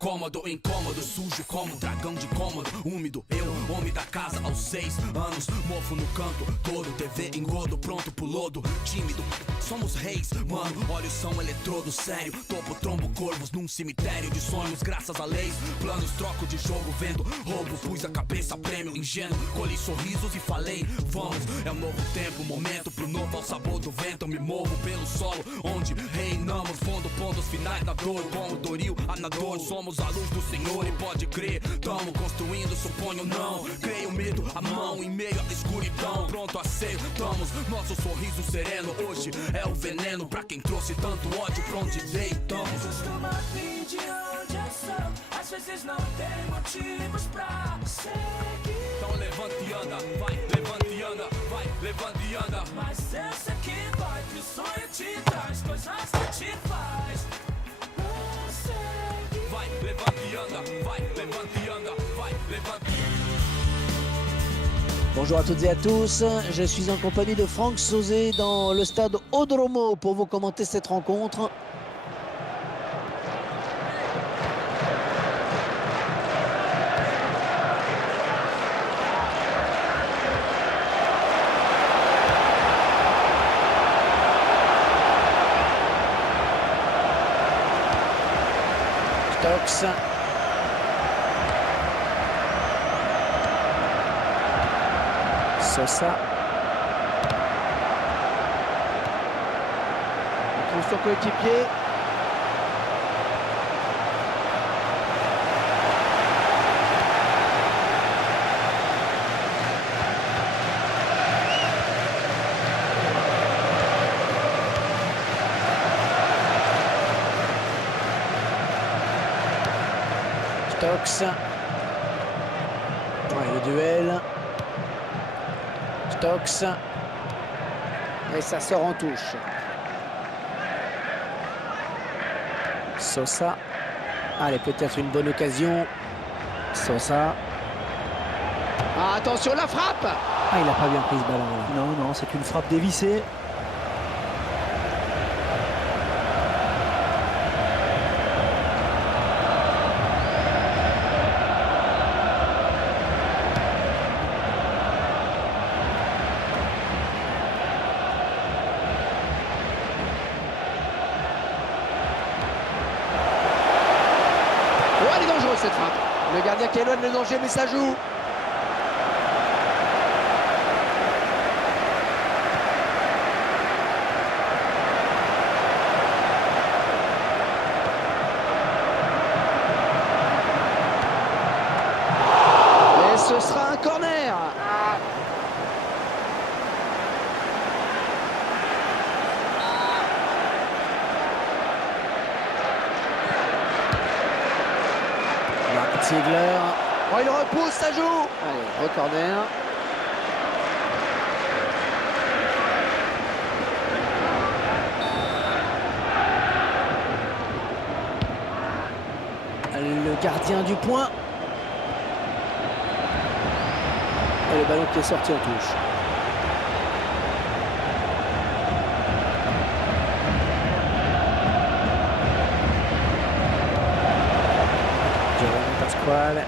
cômodo incômodo, sujo como dragão de cômodo, úmido. Eu, homem da casa aos 6 anos, mofo no canto todo, TV engodo, pronto pro lodo, tímido. Somos reis, mano, olha o som eletrodo, sério. Topo, trombo, corvos num cemitério de sonhos, graças a leis. Planos, troco de jogo, vendo roubo, pus a cabeça, prêmio, ingênuo. Colhi sorrisos e falei, vamos. É um novo tempo, momento pro novo ao sabor do vento. Eu me movo pelo solo, onde reinamos. Fundo, pontos finais da dor, como Doril, Anador. Somos a luz do Senhor e pode crer, tamo construindo, suponho não. Creio medo, a mão em meio à escuridão. Pronto, aceitamos, nosso sorriso sereno. Hoje é o veneno pra quem trouxe tanto ódio pra onde deitamos. Costuma vir de onde eu sou, às vezes não tem motivos pra seguir. Então levanta e anda, vai, levanta e anda, vai, levanta e anda. Mas eu sei que vai, que o sonho te traz coisas que te faz prosseguir. Vai, levanta e anda, vai, levanta e anda, vai, levanta e anda. Bonjour à toutes et à tous, je suis en compagnie de Franck Sauzet dans le stade Odromo pour vous commenter cette rencontre. Stokes. Sosa. On trouve son coéquipier. Stokes. Ouais, le duel. Stokes. Et ça sort en touche. Sosa. Allez, peut-être une bonne occasion. Sosa. Ah, attention, la frappe! Ah, il n'a pas bien pris ce ballon. Là. Non, non, c'est une frappe dévissée. Oh, elle est dangereuse cette frappe. Le gardien qui éloigne le danger, mais ça joue. Et ce sera un corner. Ziegler. Oh, il repousse, ça joue. Allez, re-corner. Le gardien du point. Et le ballon qui est sorti en touche. Pasquale.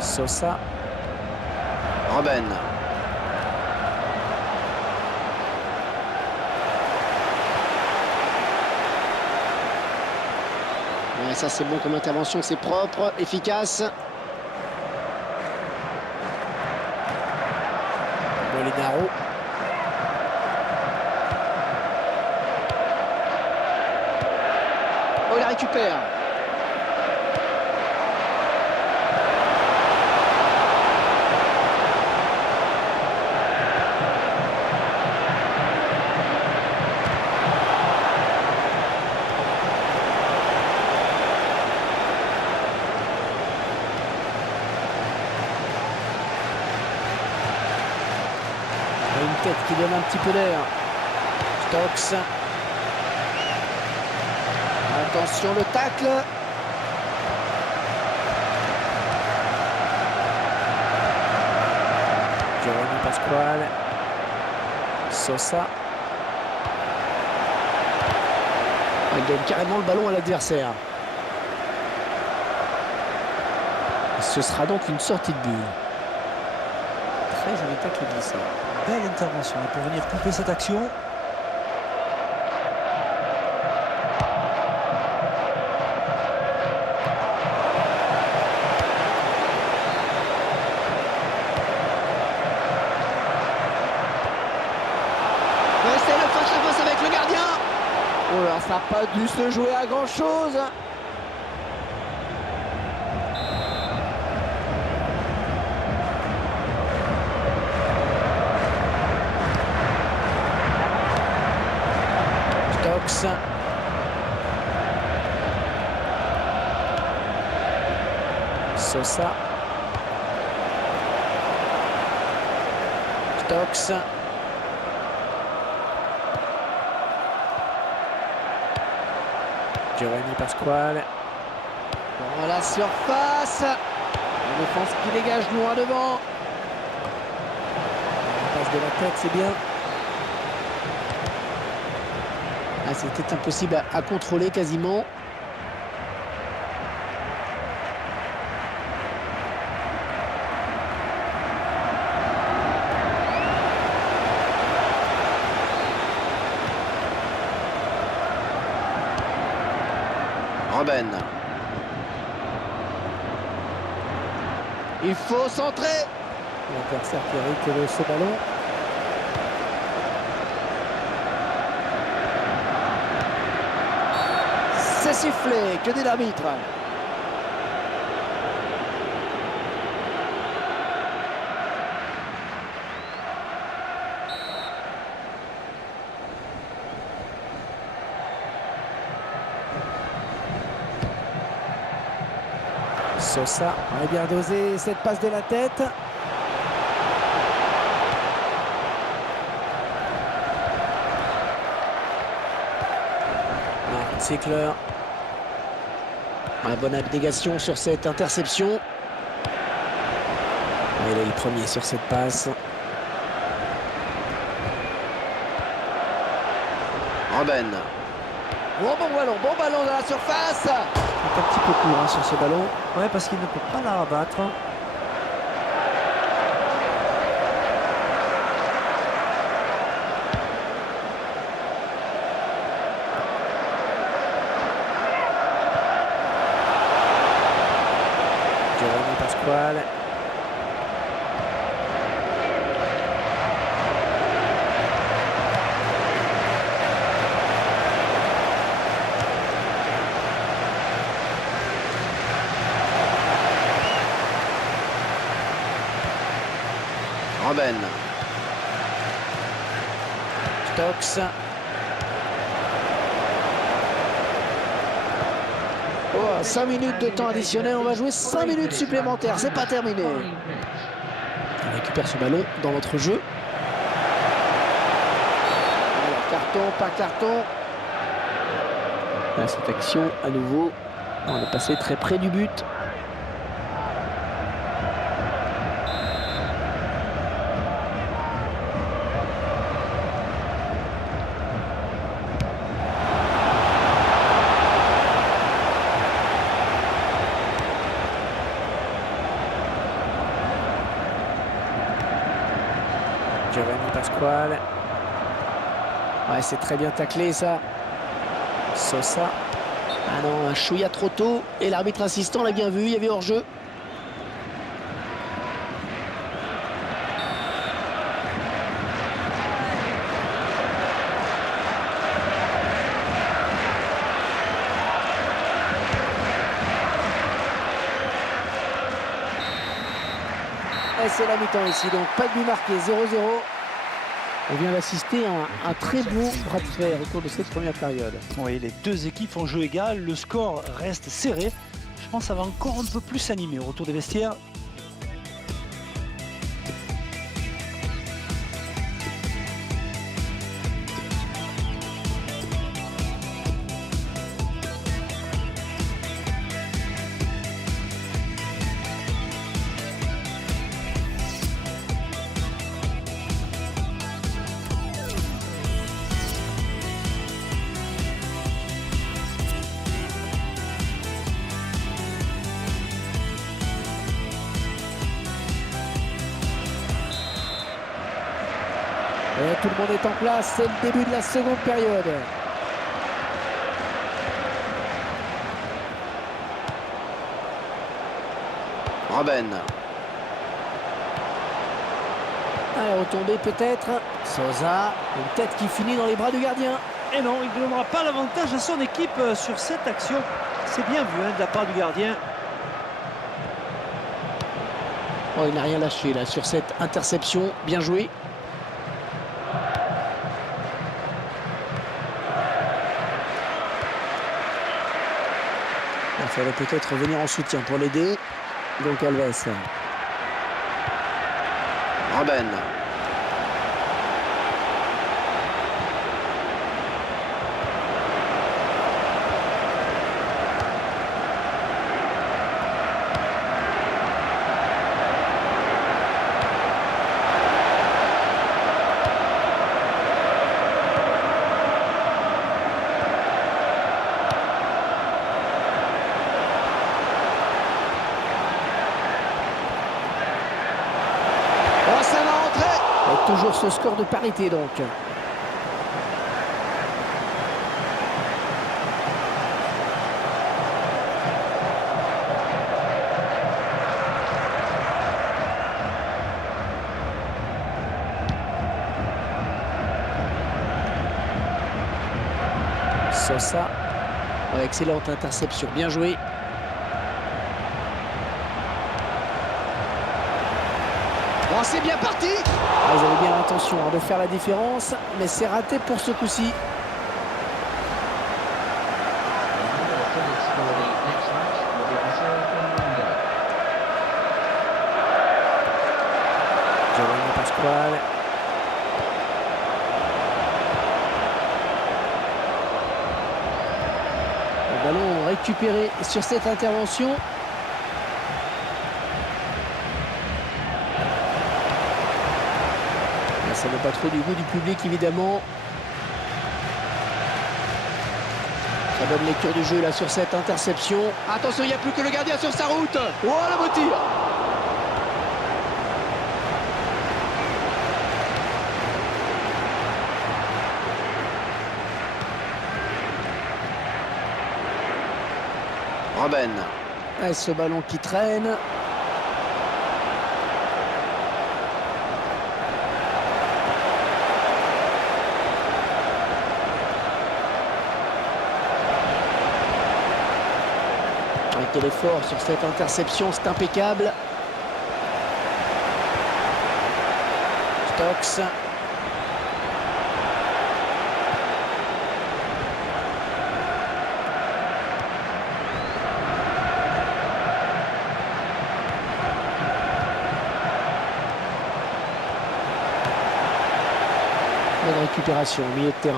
Sosa. Robben. Ouais, ça c'est bon comme intervention, c'est propre, efficace. Molinaro. Oh, il la récupère. Une tête qui donne un petit peu d'air. Stokes. Attention le tacle. Giovanni Pasquale. Sosa. Elle donne carrément le ballon à l'adversaire. Ce sera donc une sortie de but. Très joli tacle glissé. Belle intervention pour venir couper cette action. C'est le face-à-face avec le gardien. Oh là, ça n'a pas dû se jouer à grand-chose. Stokes. Sosa. Stokes. Giovanni Pasquale. Dans la surface. Une défense qui dégage loin devant. La passe de la tête, c'est bien. Ah, c'était impossible à contrôler quasiment. Robben. Il faut centrer. L'adversaire qui hérite ce ballon. C'est sifflé. Que dit l'arbitre? Sosa a bien dosé cette passe de la tête. Martin Ziegler. La bonne abnégation sur cette interception. Il est le premier sur cette passe. Robben. Bon ballon dans la surface. Il est un petit peu court sur ce ballon. Ouais, parce qu'il ne peut pas la rabattre. Giovanni Pasquale. Robben. Stokes. Oh, 5 minutes de temps additionnel, on va jouer 5 minutes supplémentaires, c'est pas terminé. On récupère ce ballon dans notre jeu. Alors, carton, pas carton. Là, cette action à nouveau, on est passé très près du but. Giovanni Pasquale. Ouais, c'est très bien taclé ça. Sosa. Ah non, un chouïa trop tôt. Et l'arbitre assistant l'a bien vu, il y avait hors-jeu. Et c'est la mi-temps ici, donc pas de but marqué, 0-0. On vient d'assister à un très beau bras de fer au cours de cette première période. Oui, les deux équipes ont jeu égal, le score reste serré. Je pense que ça va encore un peu plus s'animer au retour des vestiaires. Et tout le monde est en place, c'est le début de la seconde période. Robben. Allez, retombée peut-être. Sosa, une tête qui finit dans les bras du gardien. Et non, il ne donnera pas l'avantage à son équipe sur cette action. C'est bien vu de la part du gardien. Oh, il n'a rien lâché là sur cette interception. Bien joué. Il fallait peut-être revenir en soutien pour l'aider. Goncalves. Robben. Oh, ça va rentrer. Et toujours ce score de parité donc. Sosa. Oh, excellente interception, bien joué. Oh, c'est bien parti. Ah, ils avaient bien l'intention de faire la différence, mais c'est raté pour ce coup-ci. Giovanni Pasquale. Le ballon récupéré sur cette intervention. Ça n'est pas trop du goût du public, évidemment. Très bonne lecture du jeu là sur cette interception. Attention, il n'y a plus que le gardien sur sa route. Oh, la beau tir. Robben. Et ce ballon qui traîne. Quel effort sur cette interception, c'est impeccable. Stokes. Bonne récupération au milieu de terrain.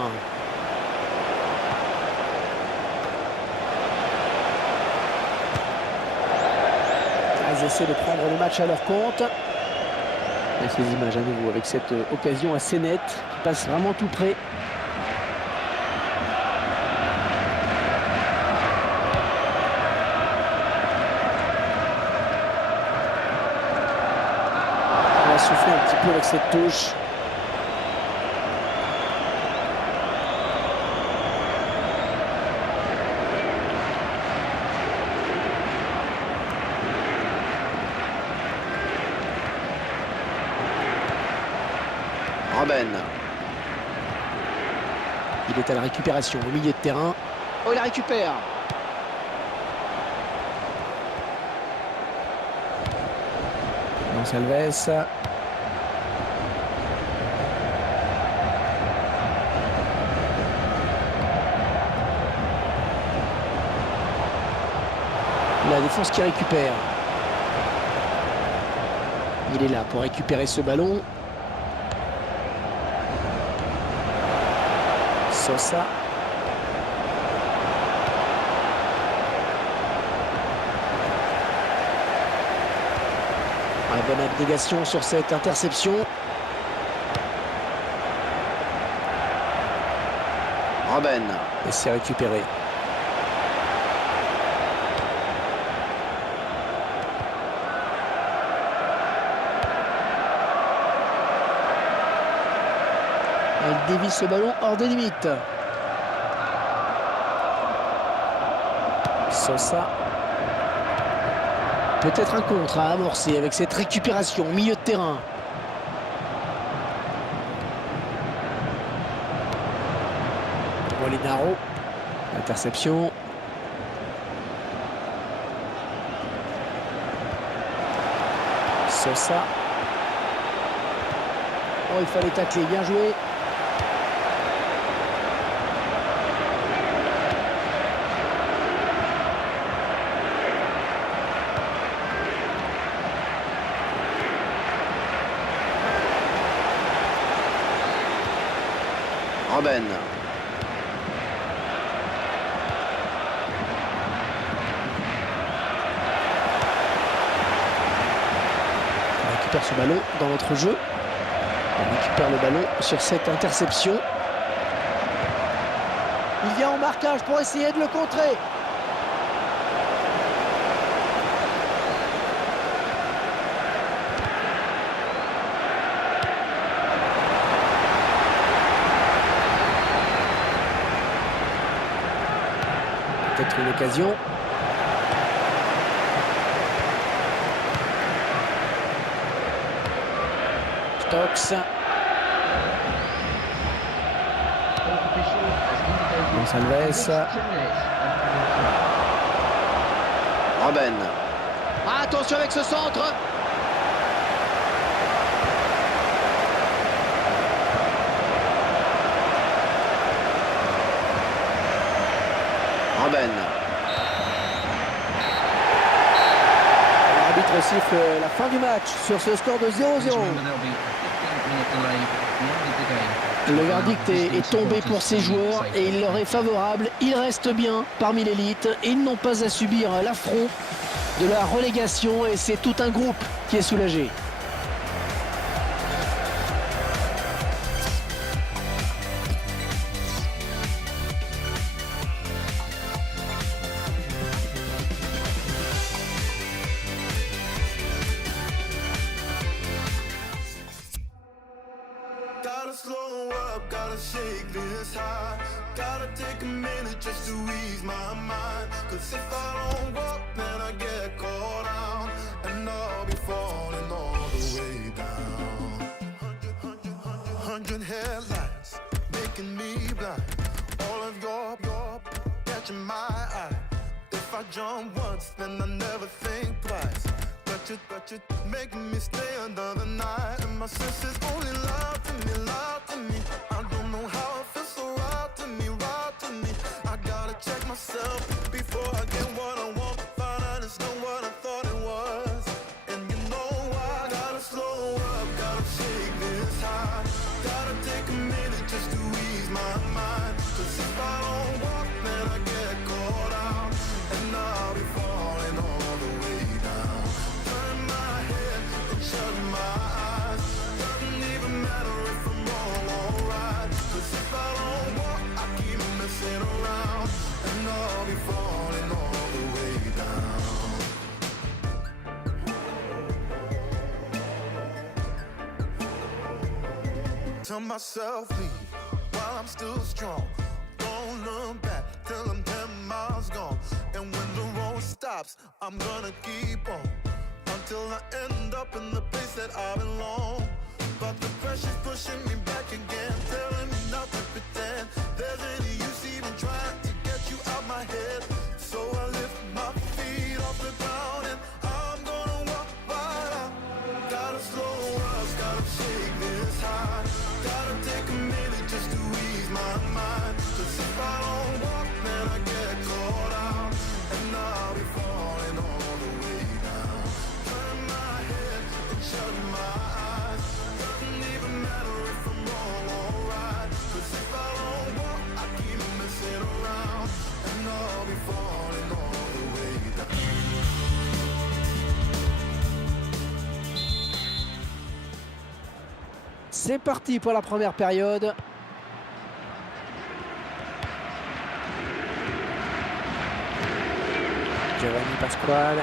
Ils essaient de prendre le match à leur compte. Et ces images à nouveau avec cette occasion assez nette qui passe vraiment tout près. On va souffler un petit peu avec cette touche. Robben. Il est à la récupération au milieu de terrain. Oh, il la récupère. Goncalves. La défense qui récupère. Il est là pour récupérer ce ballon. Sosa. La bonne abnégation sur cette interception. Robben. Et c'est récupéré. Il dévie ce ballon hors des limites. Sosa. Peut-être un contre à amorcer avec cette récupération au milieu de terrain. Molinaro. Interception. Sosa. Oh, il fallait tacler, bien joué. Robben. On récupère ce ballon dans notre jeu. On récupère le ballon sur cette interception. Il vient en marquage pour essayer de le contrer. Peut-être une occasion. Stokes. Gonçalves. Robben. Attention avec ce centre. Robben. L'arbitre siffle la fin du match sur ce score de 0-0. Le verdict est tombé pour ces joueurs et il leur est favorable. Ils restent bien parmi l'élite et ils n'ont pas à subir l'affront de la relégation et c'est tout un groupe qui est soulagé. Gotta slow up, gotta shake this high. Gotta take a minute just to ease my mind. Cause if I don't walk, then I get caught out. And I'll be falling all the way down. 100 headlights, making me blind. All of your catching my eye. If I jump once, then I never think twice. But you're making me stay another night. And my senses only lie to me. I don't know how it feels so right to me. I gotta check myself before I get what I want. Find out it's not what I thought it was. And you know I gotta slow up, gotta shake this high. Gotta take a minute just to ease my mind. Cause if I don't walk, then I get caught out. And I'll be falling all the way down. Turn my head and shut my eyes. Doesn't even matter if I'm wrong or right. Cause if I don't walk, I keep messing around. And I'll be falling all the way down. Tell myself leave while I'm still strong. Don't look back till I'm 10 miles gone. And when the road stops, I'm gonna keep on until I end up in the place that I belong. But the pressure's pushing me back again, telling me not to pretend there's any use even trying to get you out my head. So I lift my feet off the ground and I'm gonna walk right out. Gotta slow up, gotta shake this high. Gotta take a minute just to ease my mind. Cause if I don't walk, then I get caught out. And I'll be falling all the way down. Turn my head and shut my eyes. Doesn't even matter if I'm wrong or right. Cause if I don't walk, I keep messing around. And I'll be falling all the way down. C'est parti pour la première période. Giovanni Pasquale.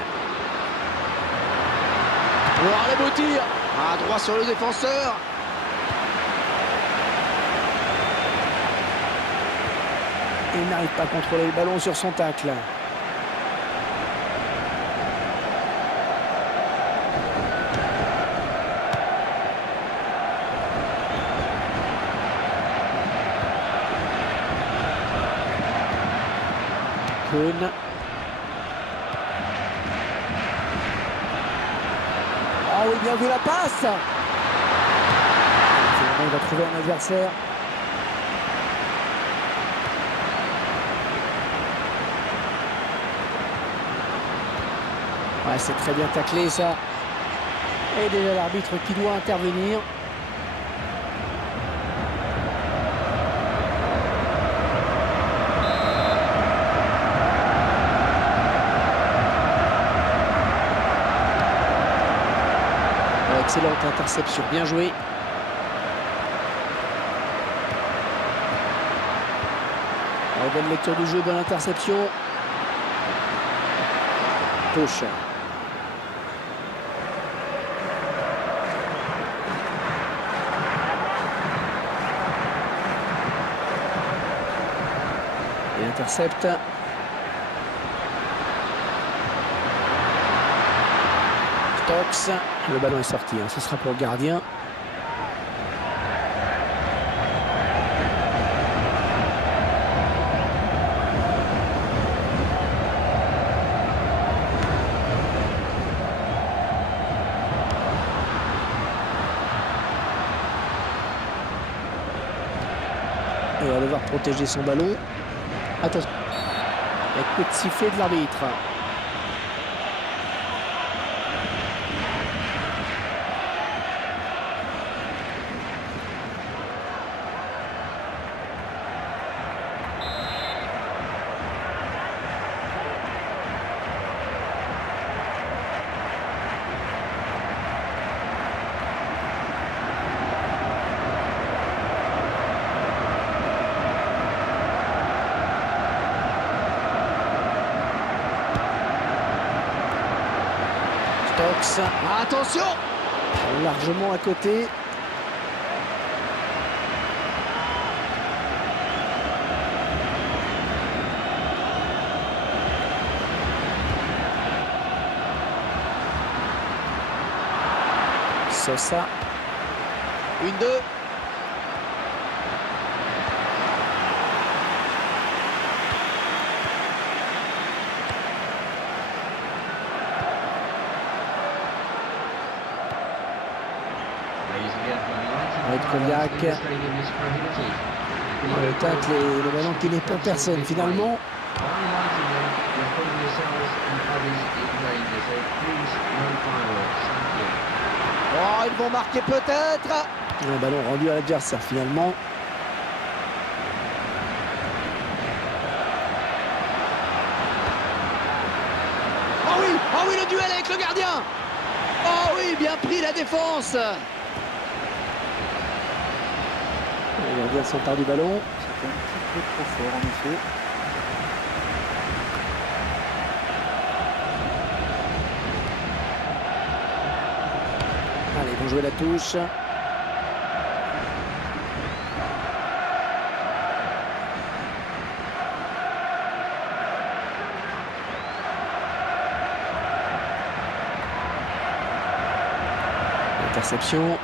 Oh, les beaux tirs. À droit sur le défenseur. Et il n'arrive pas à contrôler le ballon sur son tacle. Kuhn. Oh oui, bien vu la passe. Finalement, il va trouver un adversaire. Ouais, c'est très bien taclé ça. Et déjà l'arbitre qui doit intervenir. Excellente interception, bien joué. Bonne lecture du jeu, bonne interception. Touche. Et intercepte. Stokes. Le ballon est sorti, hein. Ce sera pour le gardien. Et il va devoir protéger son ballon. Attention. Avec coup de sifflet de l'arbitre. Stokes. Attention! Largement à côté. Sosa. 1-2. Koviak. Le tacle et le ballon qui n'est pour personne finalement. Oh, ils vont marquer peut-être. Un ballon rendu à l'adversaire finalement. Oh oui, le duel avec le gardien. Oh oui, bien pris la défense. Le gardien s'empare du ballon. C'était un petit peu trop fort en effet. Allez, ils vont jouer la touche. Interception.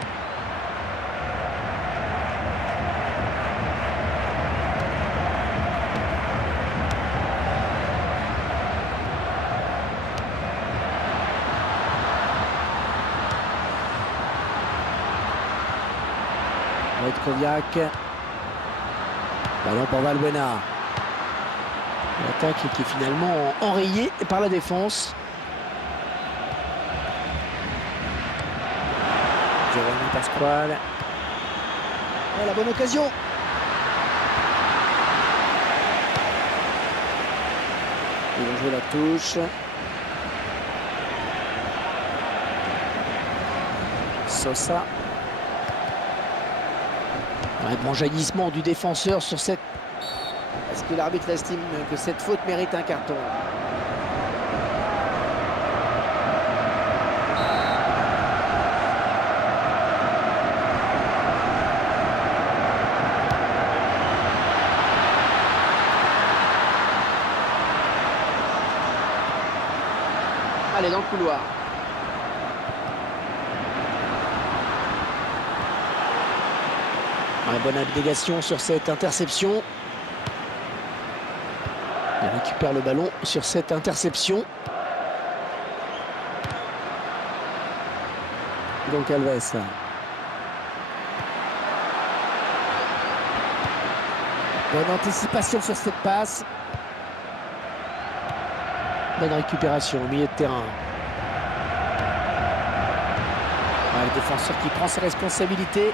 Koviak. Ballon pour Valbuena. L'attaque qui est finalement enrayée par la défense. Jérémy Pasquale. Oh, la bonne occasion. Ils vont jouer la touche. Sosa. Un bon jaillissement du défenseur sur cette... Est-ce que l'arbitre estime que cette faute mérite un carton? Allez, dans le couloir. Ouais, bonne abnégation sur cette interception. Il récupère le ballon sur cette interception. Donc Alves. Bonne anticipation sur cette passe. Bonne récupération au milieu de terrain. Ouais, le défenseur qui prend ses responsabilités.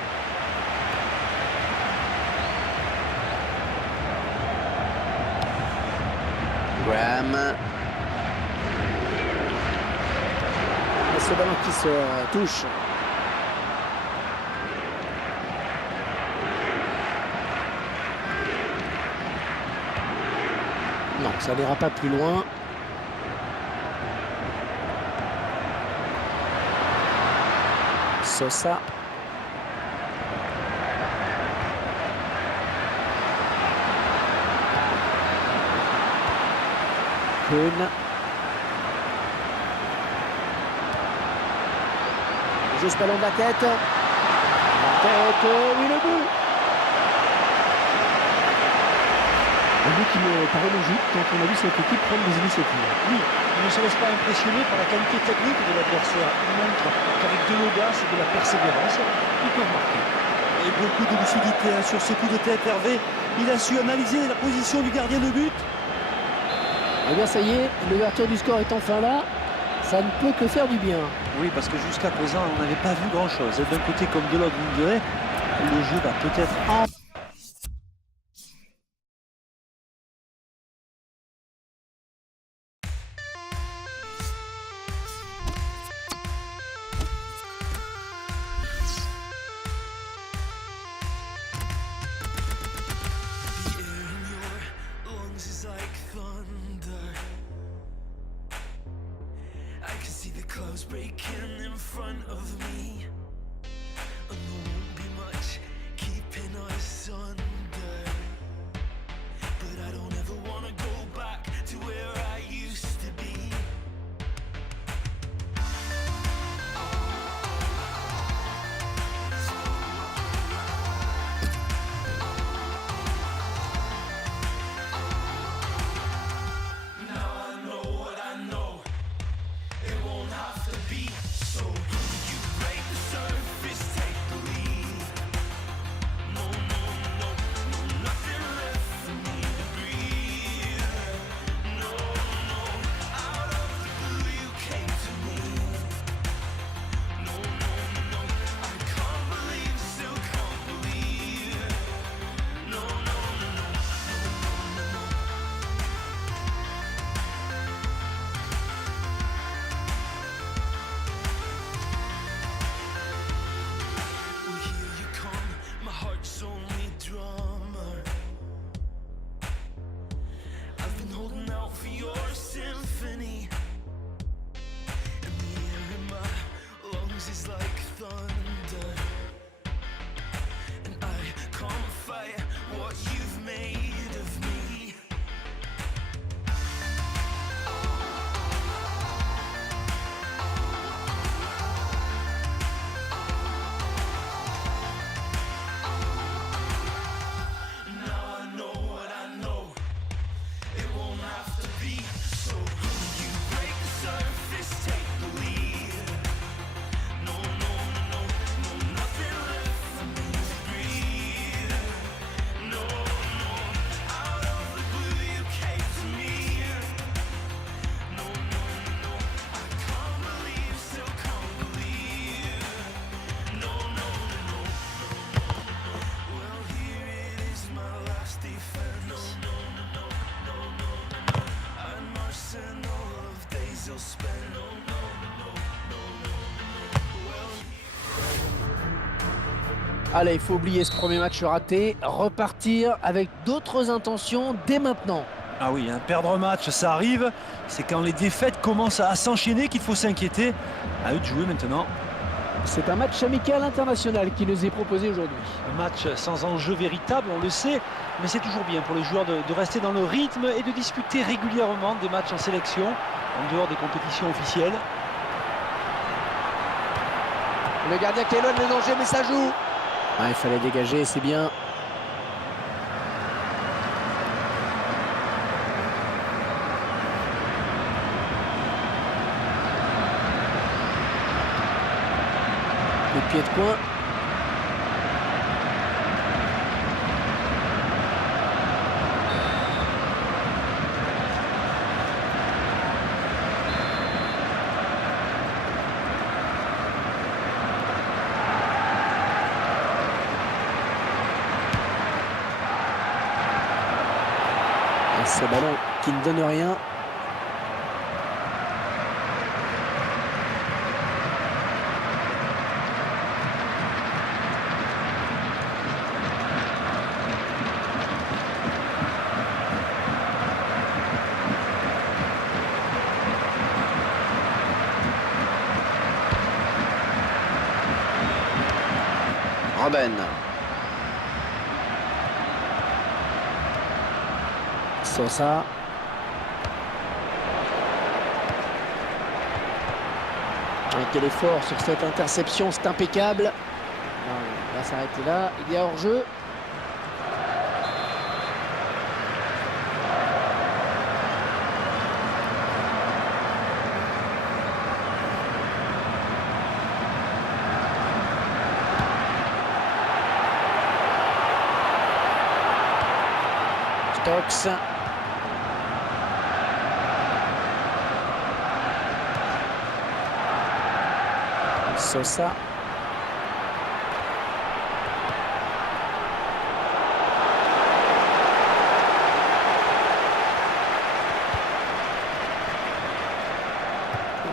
Graham. Et ce ballon qui se touche. Non, ça n'ira pas plus loin. Sosa. Kuhn. Il joue ce ballon de la tête. Oui, le but. Un but qui me paraît logique quand on a vu cette équipe prendre des initiatives. Oui, il ne se laisse pas impressionner par la qualité technique de l'adversaire. Il montre qu'avec de l'audace et de la persévérance, ils peuvent marquer. Et beaucoup de lucidité sur ce coup de tête, Hervé. Il a su analyser la position du gardien de but. Eh bien ça y est, l'ouverture du score est enfin là. Ça ne peut que faire du bien. Oui, parce que jusqu'à présent, on n'avait pas vu grand-chose. D'un côté comme de l'autre, vous me direz, le jeu va peut-être en... Clouds breaking in front of me, and there won't be much keeping us under. But I don't ever wanna go back to where I used to be. Now I know what I know. It won't have to be so. You break the surface, take the lead. No, no, no, no, nothing left for me to breathe. No, no, out of the blue you came to me. No, no, no, I can't believe, still can't believe. No, no, no, no, no, no, no. Well, here you come, my heart's only drama. I've been holding out for your symphony, and the air in my lungs is like thunder. And I can't fight what you've made of me. Now I know what I know. It won't have to be so. You break the surface, take the lead. No, no, no, no, nothing left for me to breathe. No, no, out of the blue you came to me. No, no, no, I can't believe, still can't believe. No, no, no, no. Well, here it is, my last defense. No, no, no, no, no, no, no. An arsenal of days you'll spend. No, no, no, no, no, no. Well, Allez, il faut oublier ce premier match raté. Repartir avec d'autres intentions dès maintenant. Ah oui, perdre un match, ça arrive. C'est quand les défaites commencent à s'enchaîner qu'il faut s'inquiéter. À eux de jouer maintenant. C'est un match amical international qui nous est proposé aujourd'hui. Un match sans enjeu véritable, on le sait, mais c'est toujours bien pour les joueurs de rester dans le rythme et de disputer régulièrement des matchs en sélection, en dehors des compétitions officielles. Le gardien qui éloigne le danger, mais ça joue. Ah, il fallait dégager, c'est bien. Le pied de coin. Et ce ballon qui ne donne rien. Robben. Sosa. Quel effort sur cette interception, c'est impeccable. Non, il va s'arrêter là, il y a hors-jeu. Stokes. Sosa.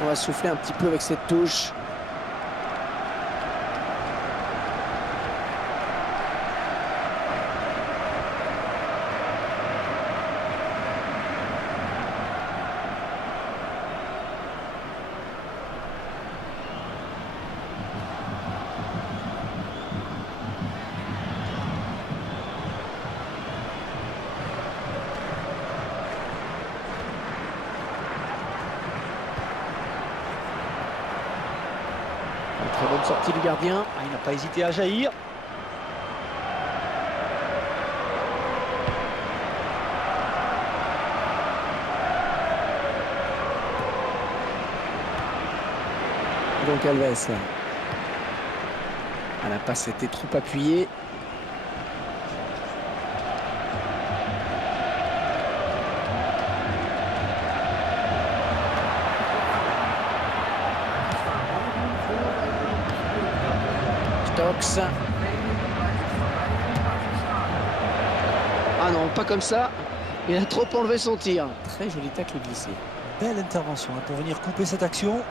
On va souffler un petit peu avec cette touche. Très bonne sortie du gardien. Ah, il n'a pas hésité à jaillir. Donc Alves. Ah, la passe était trop appuyée. Stokes. Ah non, pas comme ça. Il a trop enlevé son tir. Très joli tacle glissé. Belle intervention pour venir couper cette action.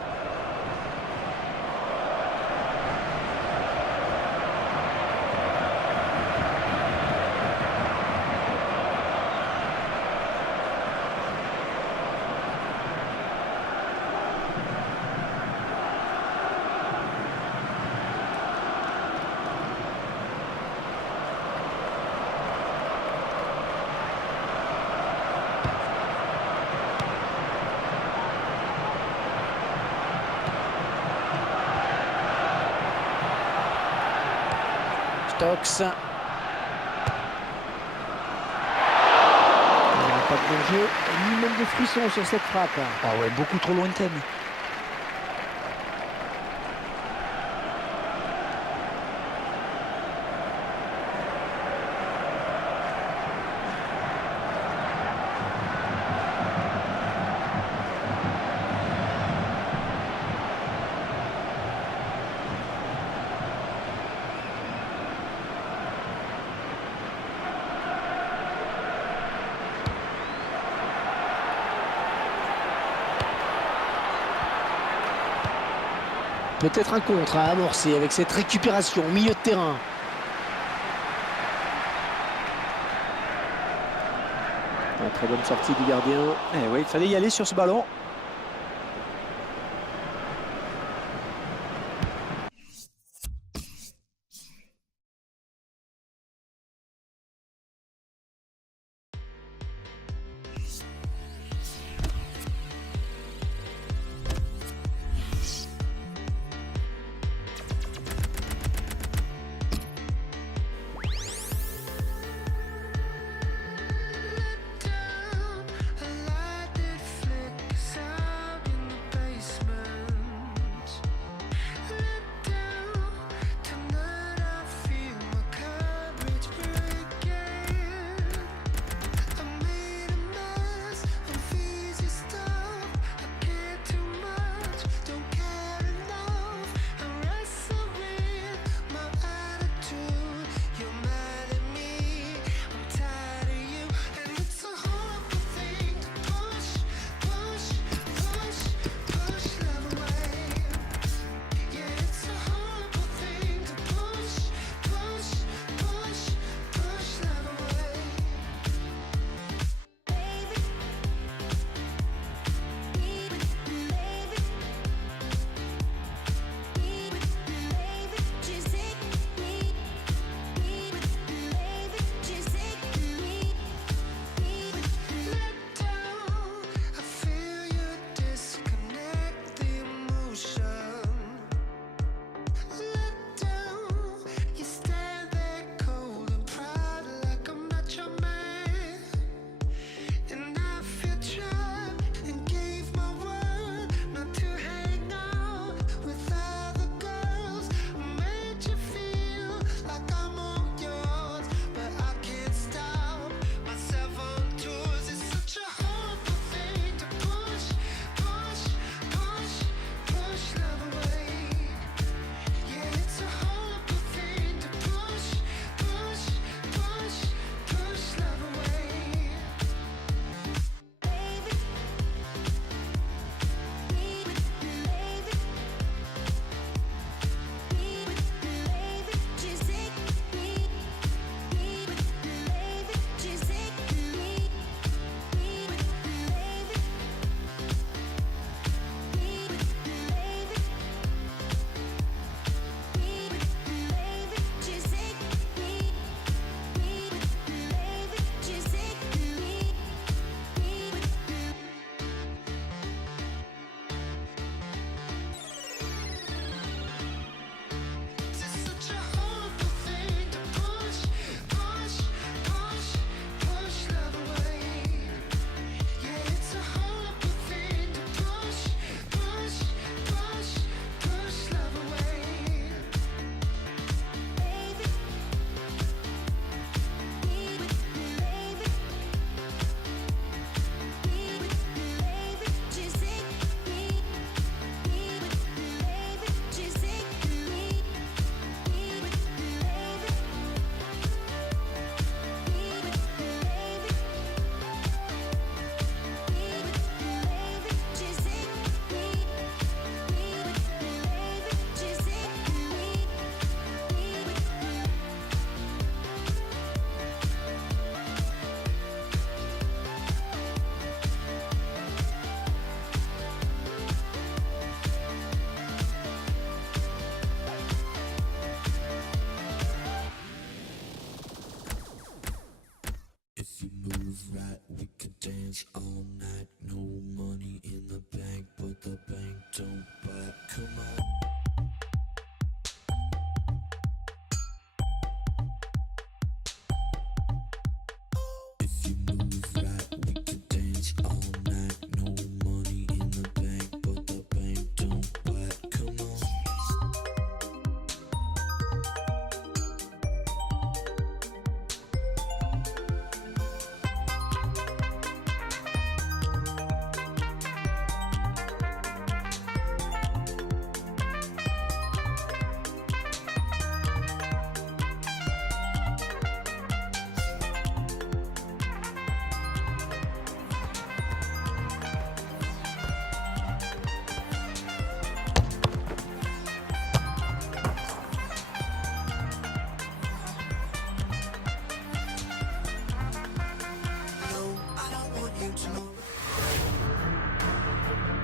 Stokes. Il n'y aura pas de danger, ni même de frisson sur cette frappe. Ah ouais, beaucoup trop lointaine. Peut-être un contre à amorcer avec cette récupération au milieu de terrain. Une très bonne sortie du gardien. Eh oui, il fallait y aller sur ce ballon.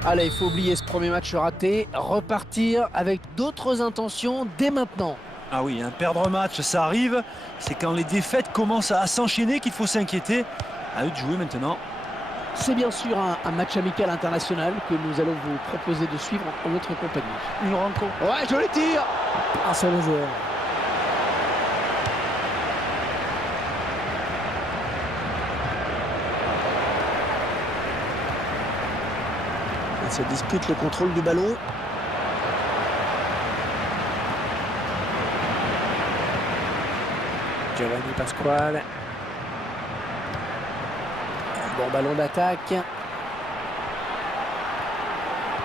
Allez, il faut oublier ce premier match raté, repartir avec d'autres intentions dès maintenant. Ah oui, perdre un match, ça arrive. C'est quand les défaites commencent à s'enchaîner qu'il faut s'inquiéter. À eux de jouer maintenant. C'est bien sûr un match amical international que nous allons vous proposer de suivre en notre compagnie. Une rencontre. Ouais, joli tir. Un seul laser. Il se dispute le contrôle du ballon. Giovanni Pasquale. Bon ballon d'attaque.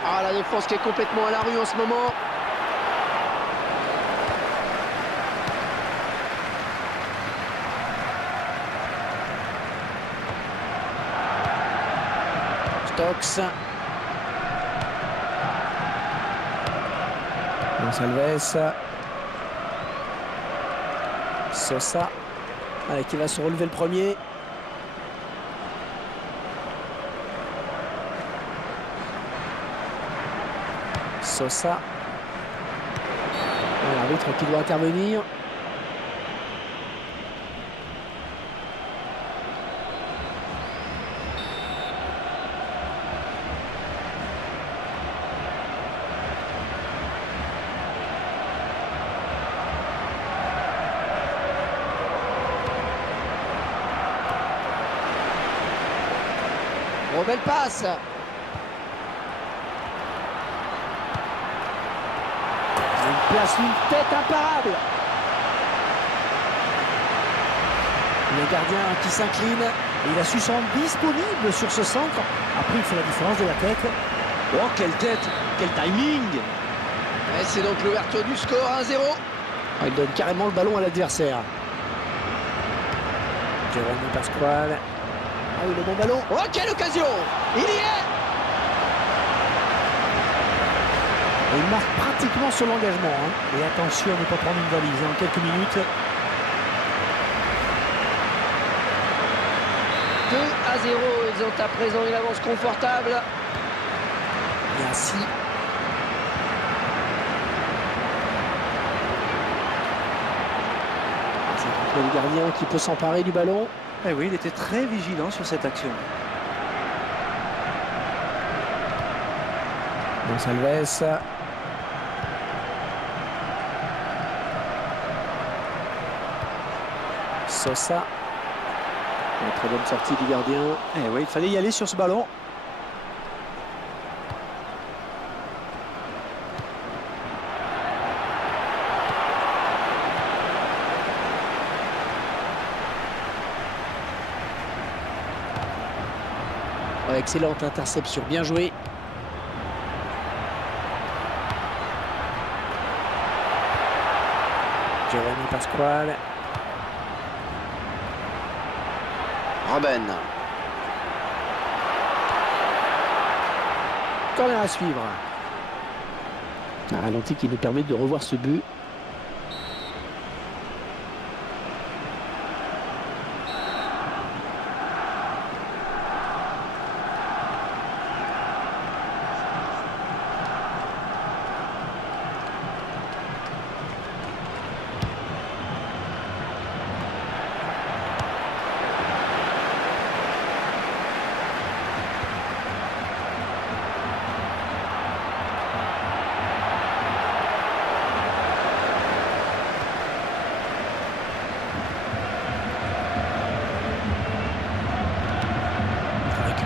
Ah, la défense qui est complètement à la rue en ce moment. Stokes. Gonçalves. Sosa. Allez, qui va se relever le premier. Sosa. L'arbitre qui doit intervenir. Belle passe. Il place une tête imparable. Le gardien qui s'incline. Il a su se rendre disponible sur ce centre. Après, il fait la différence de la tête. Oh, quelle tête, quel timing. Et c'est donc l'ouverture du score, 1-0. Il donne carrément le ballon à l'adversaire. Giovanni Pasquale. Ah oui, le bon ballon. Oh, quelle occasion! Il y est! Et il marque pratiquement sur l'engagement. Et attention à ne pas prendre une valise en quelques minutes. 2-0. Ils ont à présent une avance confortable. Et ainsi. C'est donc le gardien qui peut s'emparer du ballon. Eh oui, il était très vigilant sur cette action. Gonçalves. Sosa. Une très bonne sortie du gardien. Eh oui, il fallait y aller sur ce ballon. Excellente interception, bien joué. Giovanni Pasquale. Robben. Corner à suivre. Un ralenti qui nous permet de revoir ce but.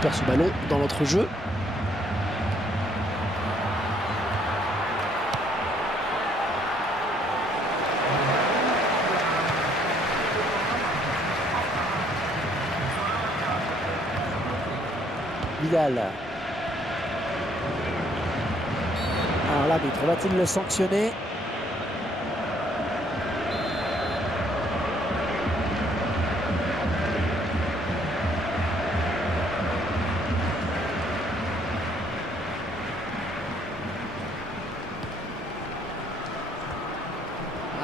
Perd ce ballon dans notre jeu. Vidal. Alors l'arbitre va-t-il le sanctionner?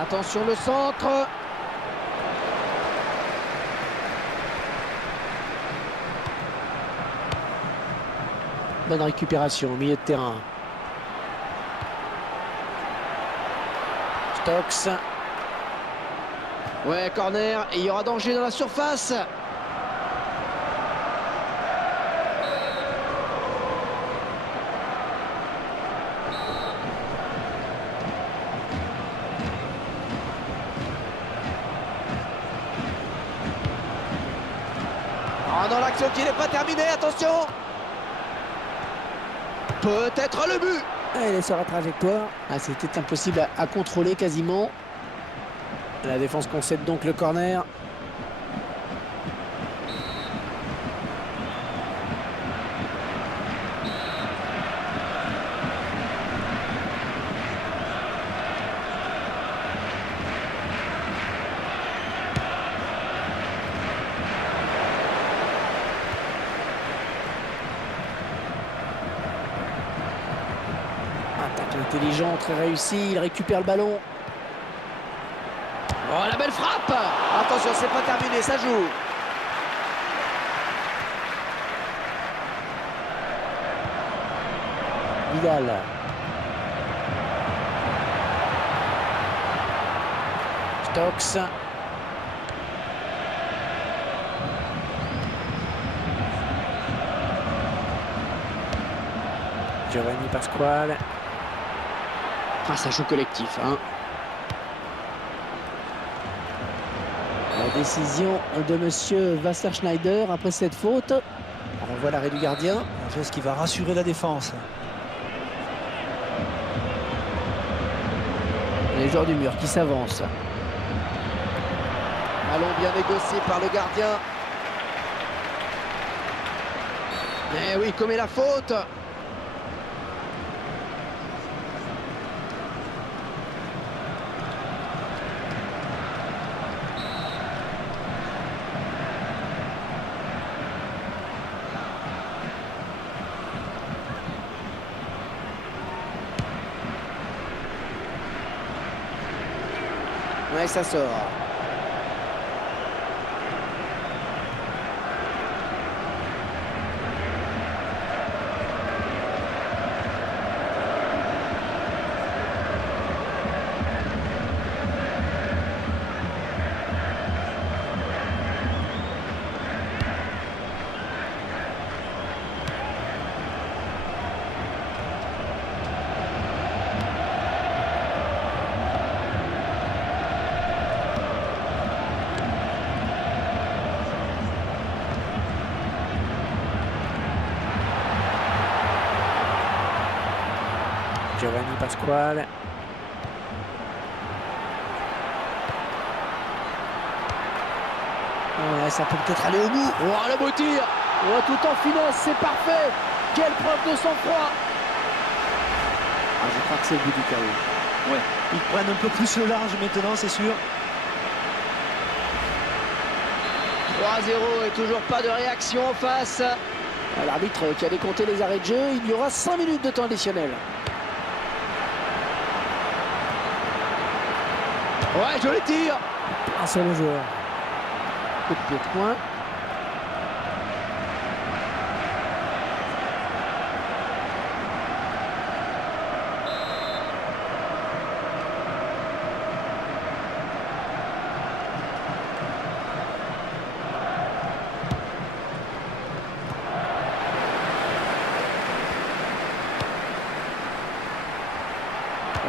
Attention le centre. Bonne récupération au milieu de terrain. Stokes. Ouais, corner. Et il y aura danger dans la surface. Oh non, l'action qui n'est pas terminée, attention. Peut-être le but. Elle est sur la trajectoire. Ah, c'était impossible à contrôler quasiment. La défense concède donc le corner. Attaque intelligent, très réussi. Il récupère le ballon. Oh, la belle frappe! Attention, c'est pas terminé, ça joue. Vidal. Stokes. Giovanni Pasquale. Ah, ça joue collectif, hein. La décision de monsieur Wasserschneider après cette faute. On voit l'arrêt du gardien. Un geste qui va rassurer la défense. Les joueurs du mur qui s'avancent. Ballon bien négocié par le gardien. Eh oui, commet la faute. Ouais, ça sort. Giovanni Pasquale. Ouais, ça peut peut-être aller au bout. Oh, le beau tir. Oh, tout en finesse, c'est parfait. Quelle preuve de sang-froid. Ah, je crois que c'est le but du carré. Ouais, ils prennent un peu plus le large maintenant, c'est sûr. 3-0 et toujours pas de réaction en face. L'arbitre qui a décompté les arrêts de jeu, il y aura 5 minutes de temps additionnel. Ouais, joli tir. Un seul joueur. Coup de pied de poing.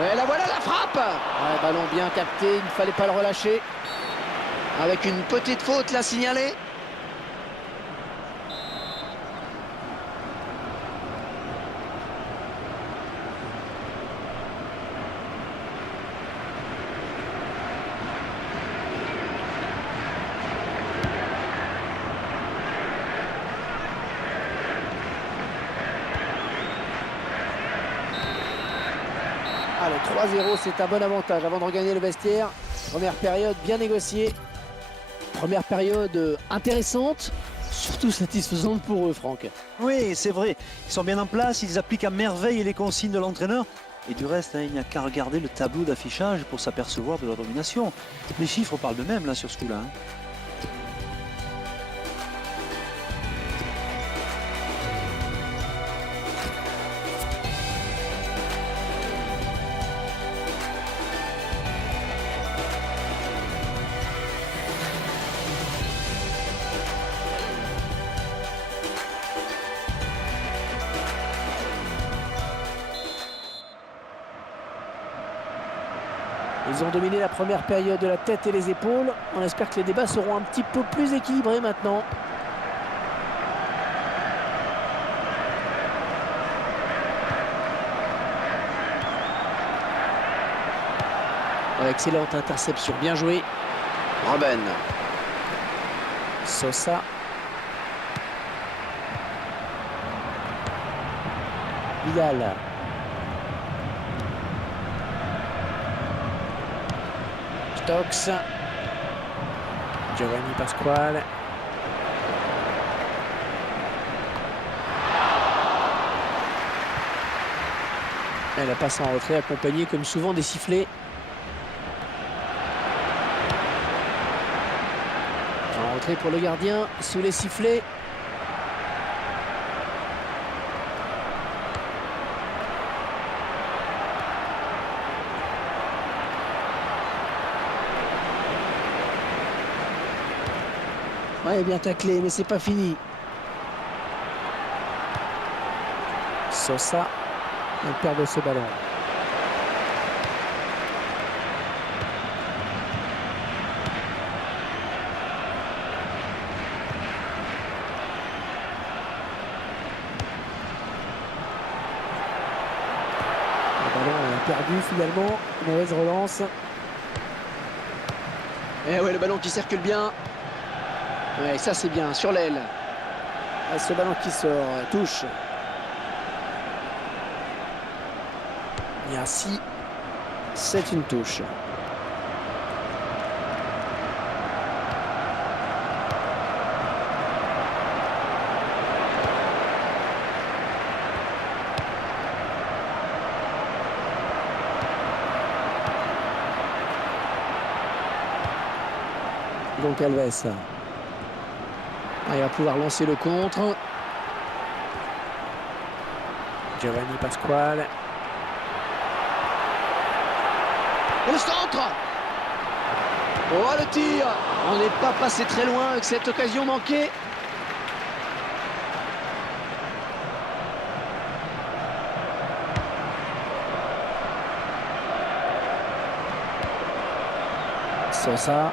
Et la voilà, la frappe. Ouais, ballon bien capté, il ne fallait pas le relâcher. Avec une petite faute là signalée. Allez, 3-0, c'est un bon avantage avant de regagner le vestiaire. Première période bien négociée. Première période intéressante, surtout satisfaisante pour eux, Franck. Oui, c'est vrai. Ils sont bien en place, ils appliquent à merveille les consignes de l'entraîneur. Et du reste, il n'y a qu'à regarder le tableau d'affichage pour s'apercevoir de leur domination. Les chiffres parlent d'eux-mêmes là sur ce coup-là. Ils ont dominé la première période de la tête et les épaules. On espère que les débats seront un petit peu plus équilibrés maintenant. Excellente interception, bien joué. Robben. Sosa. Vidal. Stokes. Giovanni Pasquale. Et la passe en retrait accompagnée comme souvent des sifflets. En retrait pour le gardien, sous les sifflets. Ouais, bien taclé, mais c'est pas fini. Sosa, elle perd de ce ballon. Le ballon est perdu finalement. Mauvaise relance. Et ouais, le ballon qui circule bien. Ouais, ça c'est bien, sur l'aile. Ah, ce ballon qui sort, touche. Merci. C'est une touche. Donc Alves. Ah, il va pouvoir lancer le contre. Giovanni Pasquale. Et le centre. Oh, le tir. On n'est pas passé très loin avec cette occasion manquée. Sosa.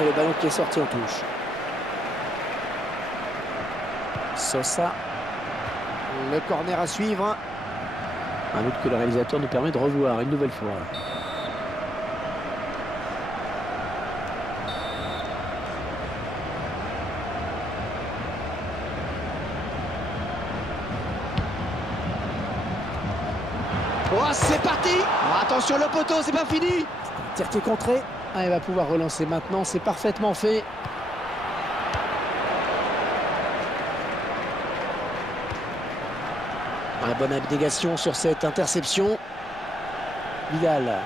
Et le ballon qui est sorti en touche. Sosa. Le corner à suivre. Un but que le réalisateur nous permet de revoir une nouvelle fois. Oh, c'est parti. Oh, attention le poteau, c'est pas fini. Tir qui est contré. Ah, il va pouvoir relancer maintenant, c'est parfaitement fait. La bonne abnégation sur cette interception. Vidal.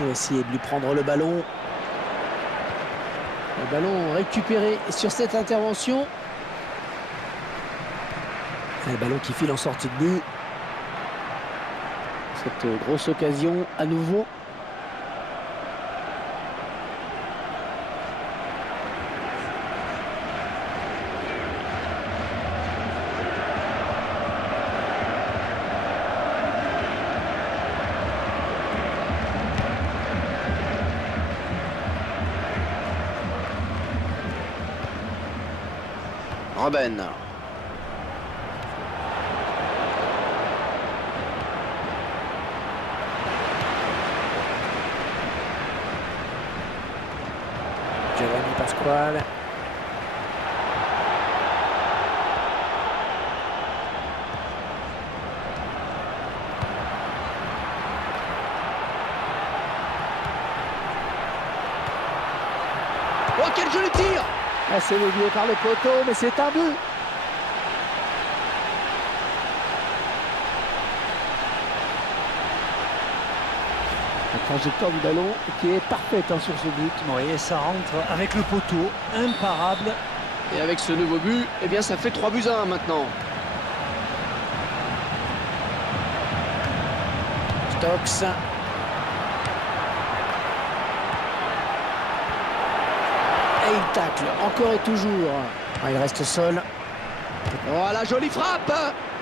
On va essayer de lui prendre le ballon. Le ballon récupéré sur cette intervention. Le ballon qui file en sortie de but. Cette grosse occasion à nouveau. Robben. Giovanni Pasquale. Oh, quel joli tir. Ah, c'est dévié par le poteau, mais c'est un but. La trajectoire du ballon qui est parfaite sur ce but. Oui, et ça rentre avec le poteau, imparable. Et avec ce nouveau but, eh bien ça fait 3-1 maintenant. Stokes. tacle, encore et toujours. Ah, il reste seul. Oh, la jolie frappe!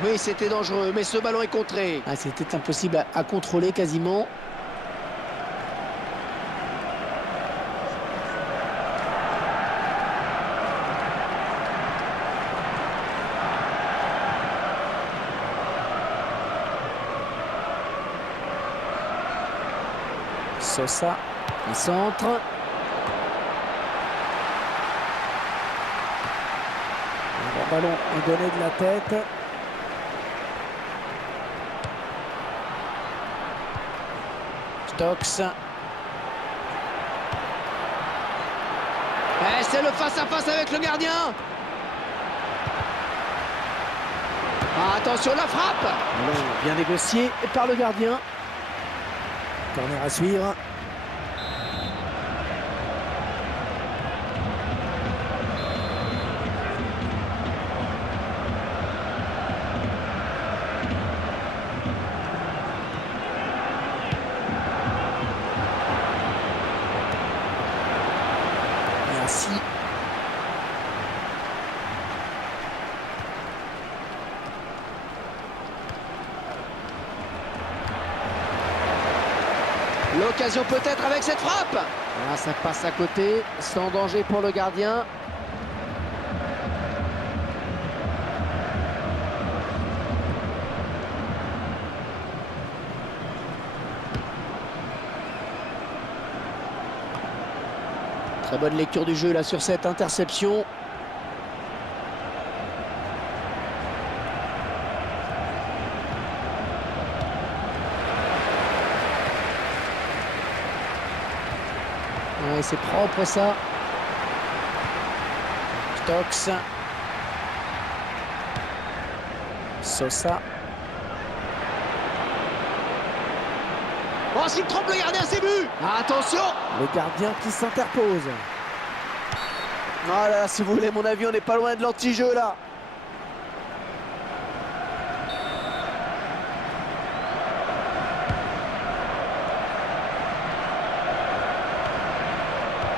Oui, c'était dangereux, mais ce ballon est contré. Ah, c'était impossible à contrôler quasiment. Sosa, il centre. Le ballon est donné de la tête. Stokes. C'est le face-à-face avec le gardien. Ah, attention, la frappe! Ballon bien négocié par le gardien. Corner à suivre. Merci. L'occasion peut-être avec cette frappe. Là, ça passe à côté, sans danger pour le gardien. Très bonne lecture du jeu là sur cette interception. Ouais, c'est propre ça. Stokes. Sosa. Oh, s'il trompe le gardien, c'est but. Attention. Le gardien qui s'interpose. Oh là, si vous voulez mon avis, on n'est pas loin de l'anti-jeu là.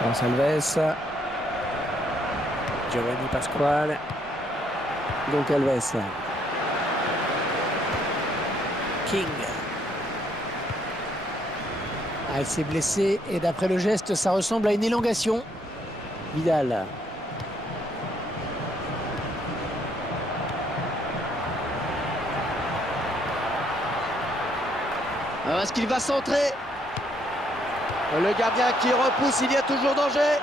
Gonçalves. Giovanni Pasquale. Gonçalves. King. Ah, il s'est blessé et d'après le geste, ça ressemble à une élongation. Vidal. Alors, est-ce qu'il va centrer? Le gardien qui repousse, il y a toujours danger.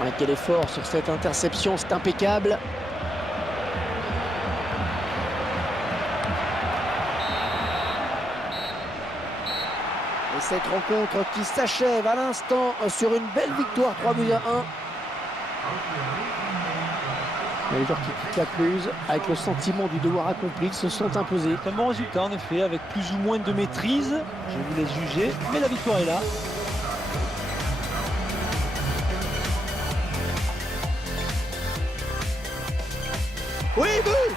Ah, quel effort sur cette interception, c'est impeccable. Et cette rencontre qui s'achève à l'instant sur une belle victoire, 3-1. Les joueurs qui quittent la pelouse avec le sentiment du devoir accompli se sont imposés. C'est un bon résultat en effet, avec plus ou moins de maîtrise. Je vous laisse juger, mais la victoire est là. Oui, but.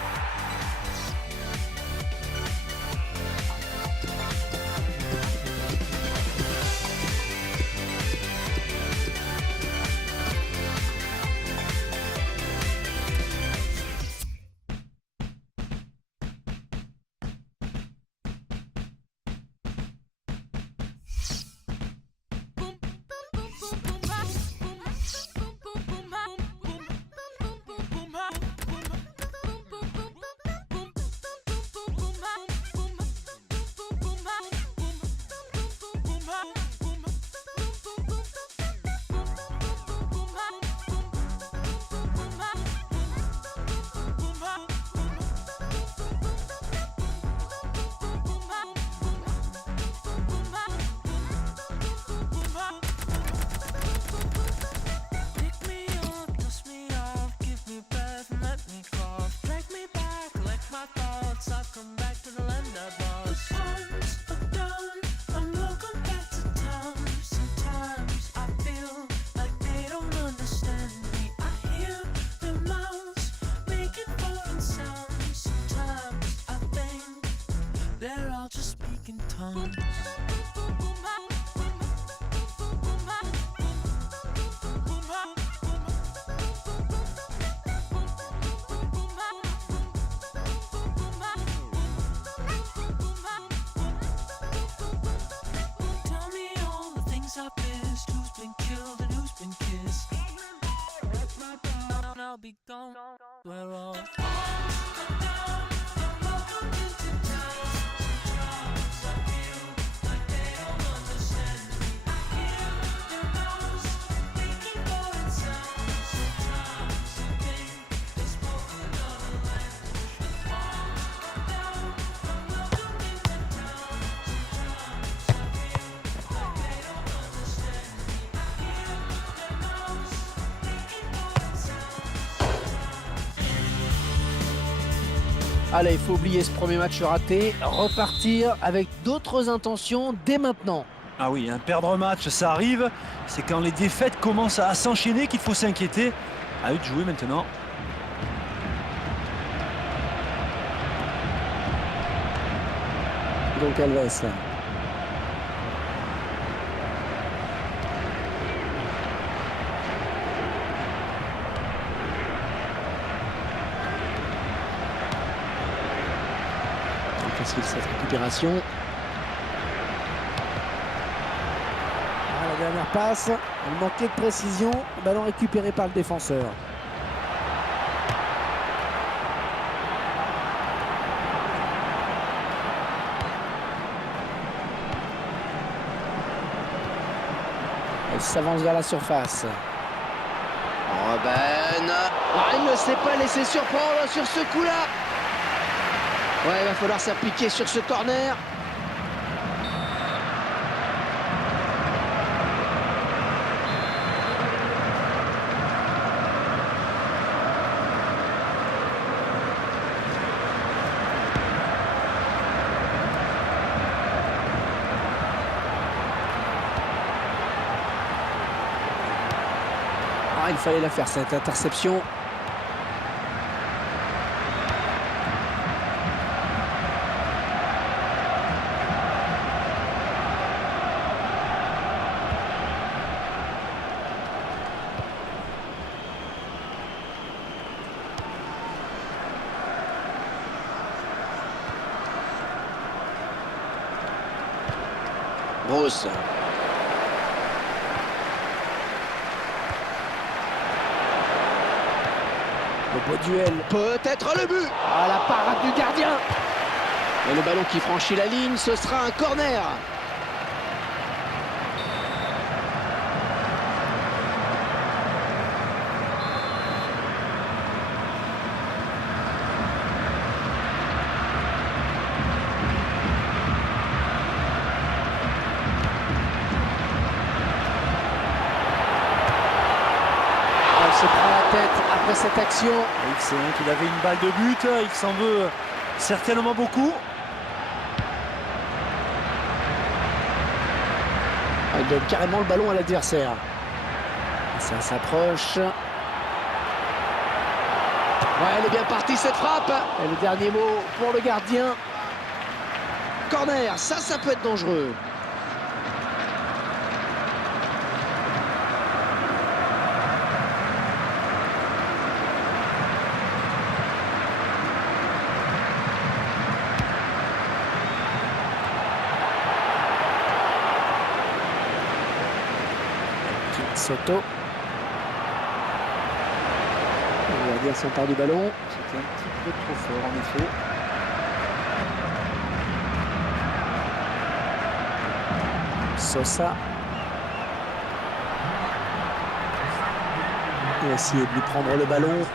They're all just speaking tongues. Allez, il faut oublier ce premier match raté, repartir avec d'autres intentions dès maintenant. Ah oui, perdre un match, ça arrive. C'est quand les défaites commencent à s'enchaîner qu'il faut s'inquiéter. À eux de jouer maintenant. Donc Alves. Facile cette récupération. La dernière passe, elle manquait de précision, ballon récupéré par le défenseur. Elle s'avance vers la surface. Robben. Il ne s'est pas laissé surprendre sur ce coup-là. Ouais, il va falloir s'appliquer sur ce corner. Il fallait la faire cette interception. Grosse. Le beau duel. Peut-être le but. La parade du gardien. Et le ballon qui franchit la ligne, ce sera un corner. Se prend la tête après cette action. Il sait qu'il avait une balle de but, il s'en veut certainement beaucoup. Il donne carrément le ballon à l'adversaire. Ça s'approche. Ouais, elle est bien partie cette frappe. Et le dernier mot pour le gardien. Corner, ça peut être dangereux. Soto. Le gardien s'empare du ballon. C'était un petit peu trop fort en effet. Sosa. Il va essayer de lui prendre le ballon.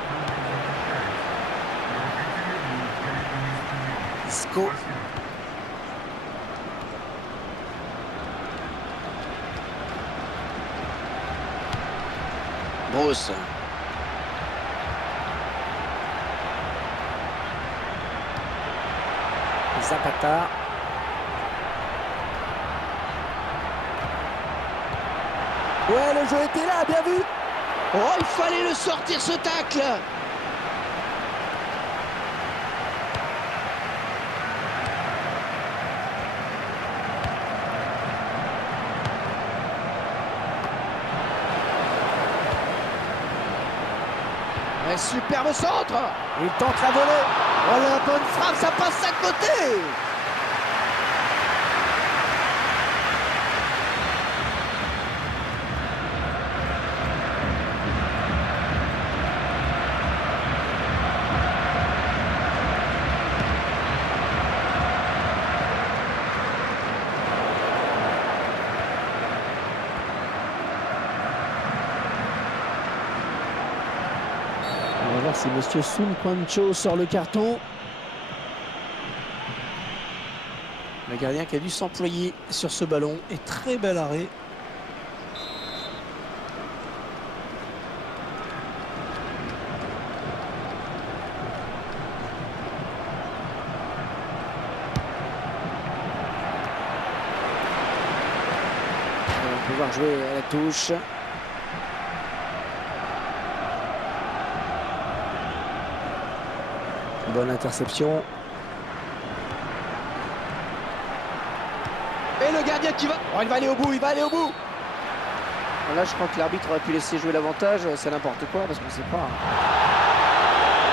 Isco. Bruce. Zapata. Ouais, le jeu était là, bien vu. Oh, il fallait le sortir ce tacle. Un superbe centre. Il tente la volée. Oh, la bonne frappe, ça passe à côté. voir si Monsieur Sun Quancho sort le carton. Le gardien qui a dû s'employer sur ce ballon. Et très bel arrêt. On va pouvoir jouer à la touche. Bonne interception. Et le gardien qui va... Oh, il va aller au bout, il va aller au bout. Là, je crois que l'arbitre aurait pu laisser jouer l'avantage. C'est n'importe quoi parce qu'on ne sait pas.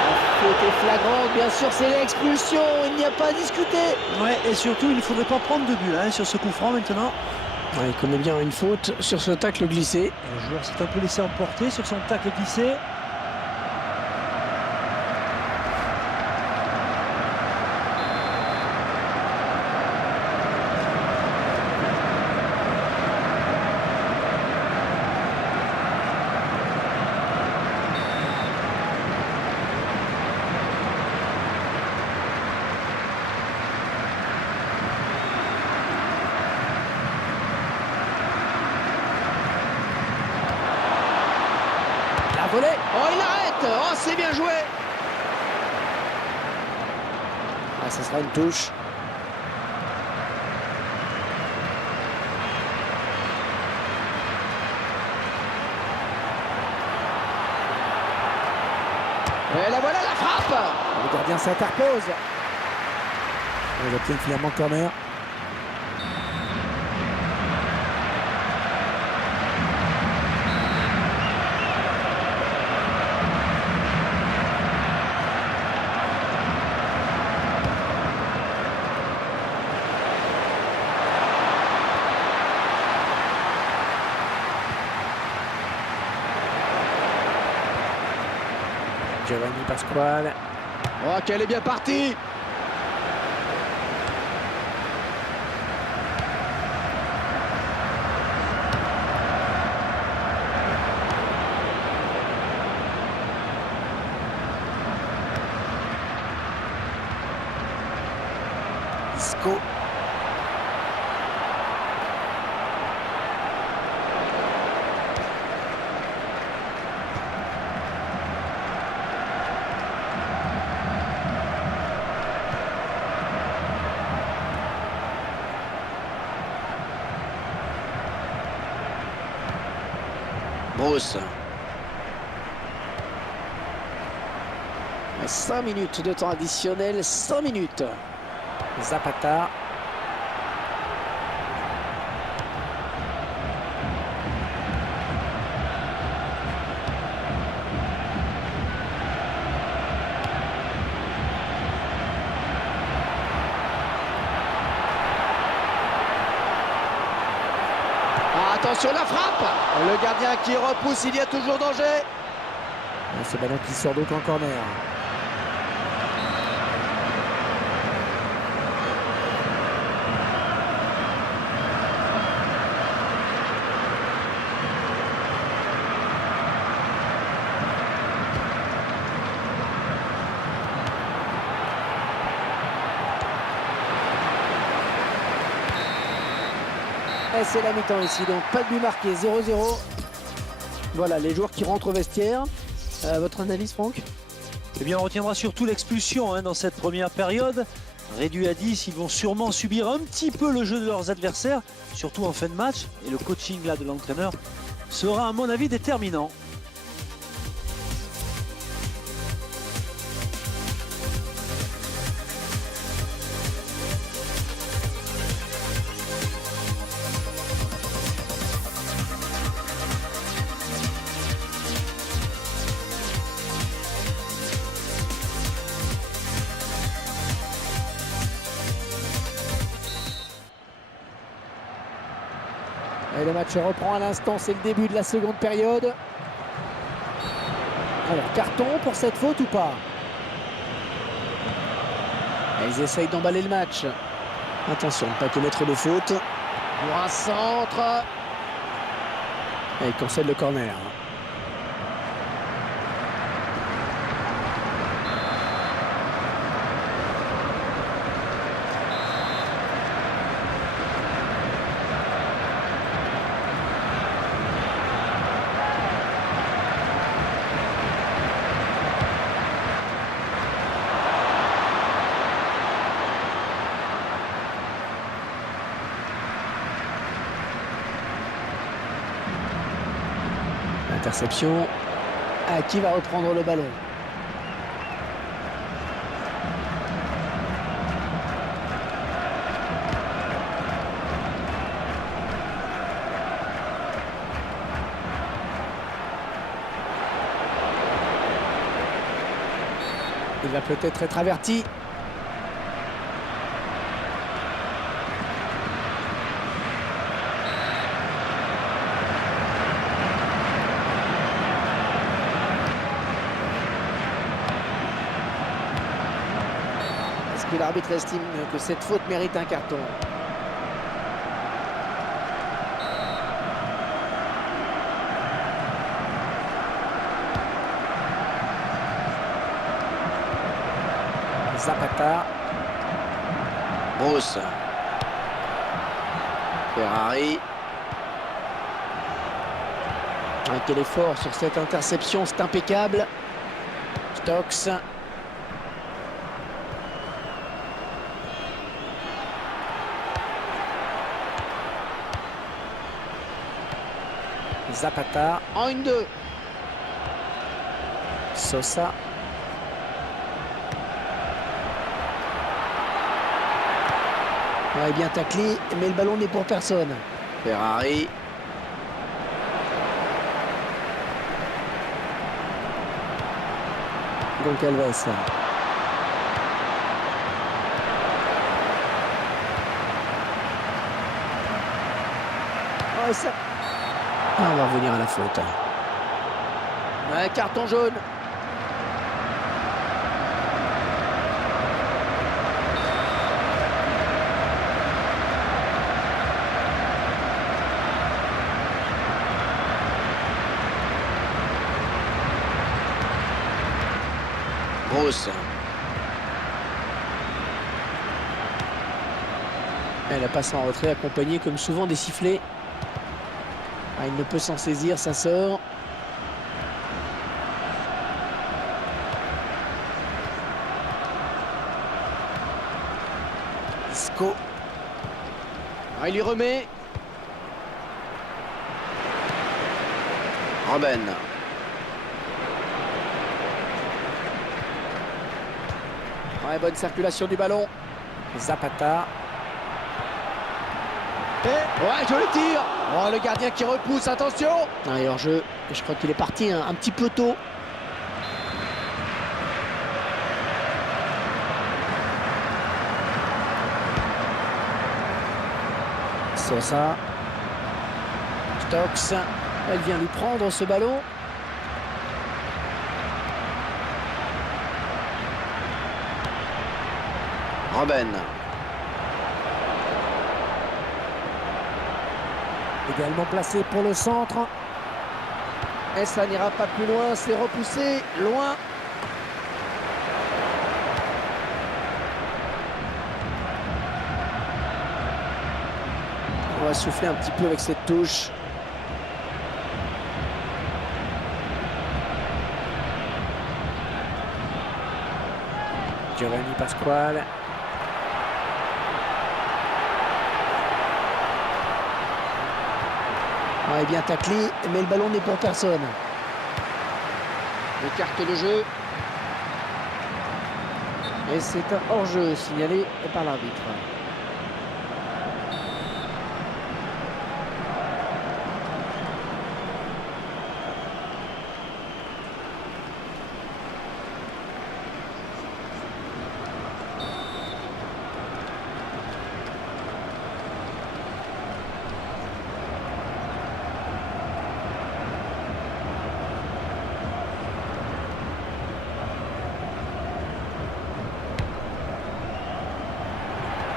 La faute est flagrante, bien sûr, c'est l'expulsion. Il n'y a pas à discuter. Ouais, et surtout, il ne faudrait pas prendre de but sur ce coup franc maintenant. Ouais, il connaît bien une faute sur ce tacle glissé. Le joueur s'est un peu laissé emporter sur son tacle glissé. Volé. Oh, il arrête. Oh, c'est bien joué. Ah, ça sera une touche. Et là voilà la frappe. Le gardien s'interpose. Il obtient finalement corner. Giovanni Pasquale. Oh, qu'elle est bien partie. Isco. Bruce. 5 minutes de temps additionnel, 5 minutes. Zapata. Attention la frappe. Le gardien qui repousse, il y a toujours danger. Ce ballon qui sort donc en corner. Et c'est la mi-temps ici, donc pas de but marqué, 0-0. Voilà, les joueurs qui rentrent au vestiaire. Votre analyse, Franck? Eh bien, on retiendra surtout l'expulsion dans cette première période. Réduits à 10, ils vont sûrement subir un petit peu le jeu de leurs adversaires, surtout en fin de match. Et le coaching là de l'entraîneur sera, à mon avis, déterminant. Et le match reprend à l'instant, c'est le début de la seconde période. Alors, carton pour cette faute ou pas? Et ils essayent d'emballer le match. Attention, ne pas commettre de faute. Pour un centre. Et ils concèdent le corner. Interception. Qui va reprendre le ballon? Il va peut-être être averti. Est-ce que l'arbitre estime que cette faute mérite un carton? Zapata. Bruce. Ferrari. Quel effort sur cette interception, c'est impeccable. Stokes. Zapata. En 1-2. Sosa. Ouais, bien taclé, mais le ballon n'est pour personne. Ferrari. Goncalves. Oh, ça... on va revenir à la faute. Un carton jaune. Bruce. Elle passe en retrait accompagnée comme souvent des sifflets. Il ne peut s'en saisir, ça sort. Isco. Il lui remet. Robben. Ouais, bonne circulation du ballon. Zapata. Ouais, joli tir. Oh, le gardien qui repousse, attention. Et hors-jeu, je crois qu'il est parti un petit peu tôt. Sosa. Stokes. Elle vient lui prendre ce ballon. Robben. Également placé pour le centre. Et ça n'ira pas plus loin, c'est repoussé loin. On va souffler un petit peu avec cette touche. Giovanni Pasquale. Ouais, bien taclé, mais le ballon n'est pour personne. Le carte de jeu. Et c'est un hors-jeu signalé par l'arbitre.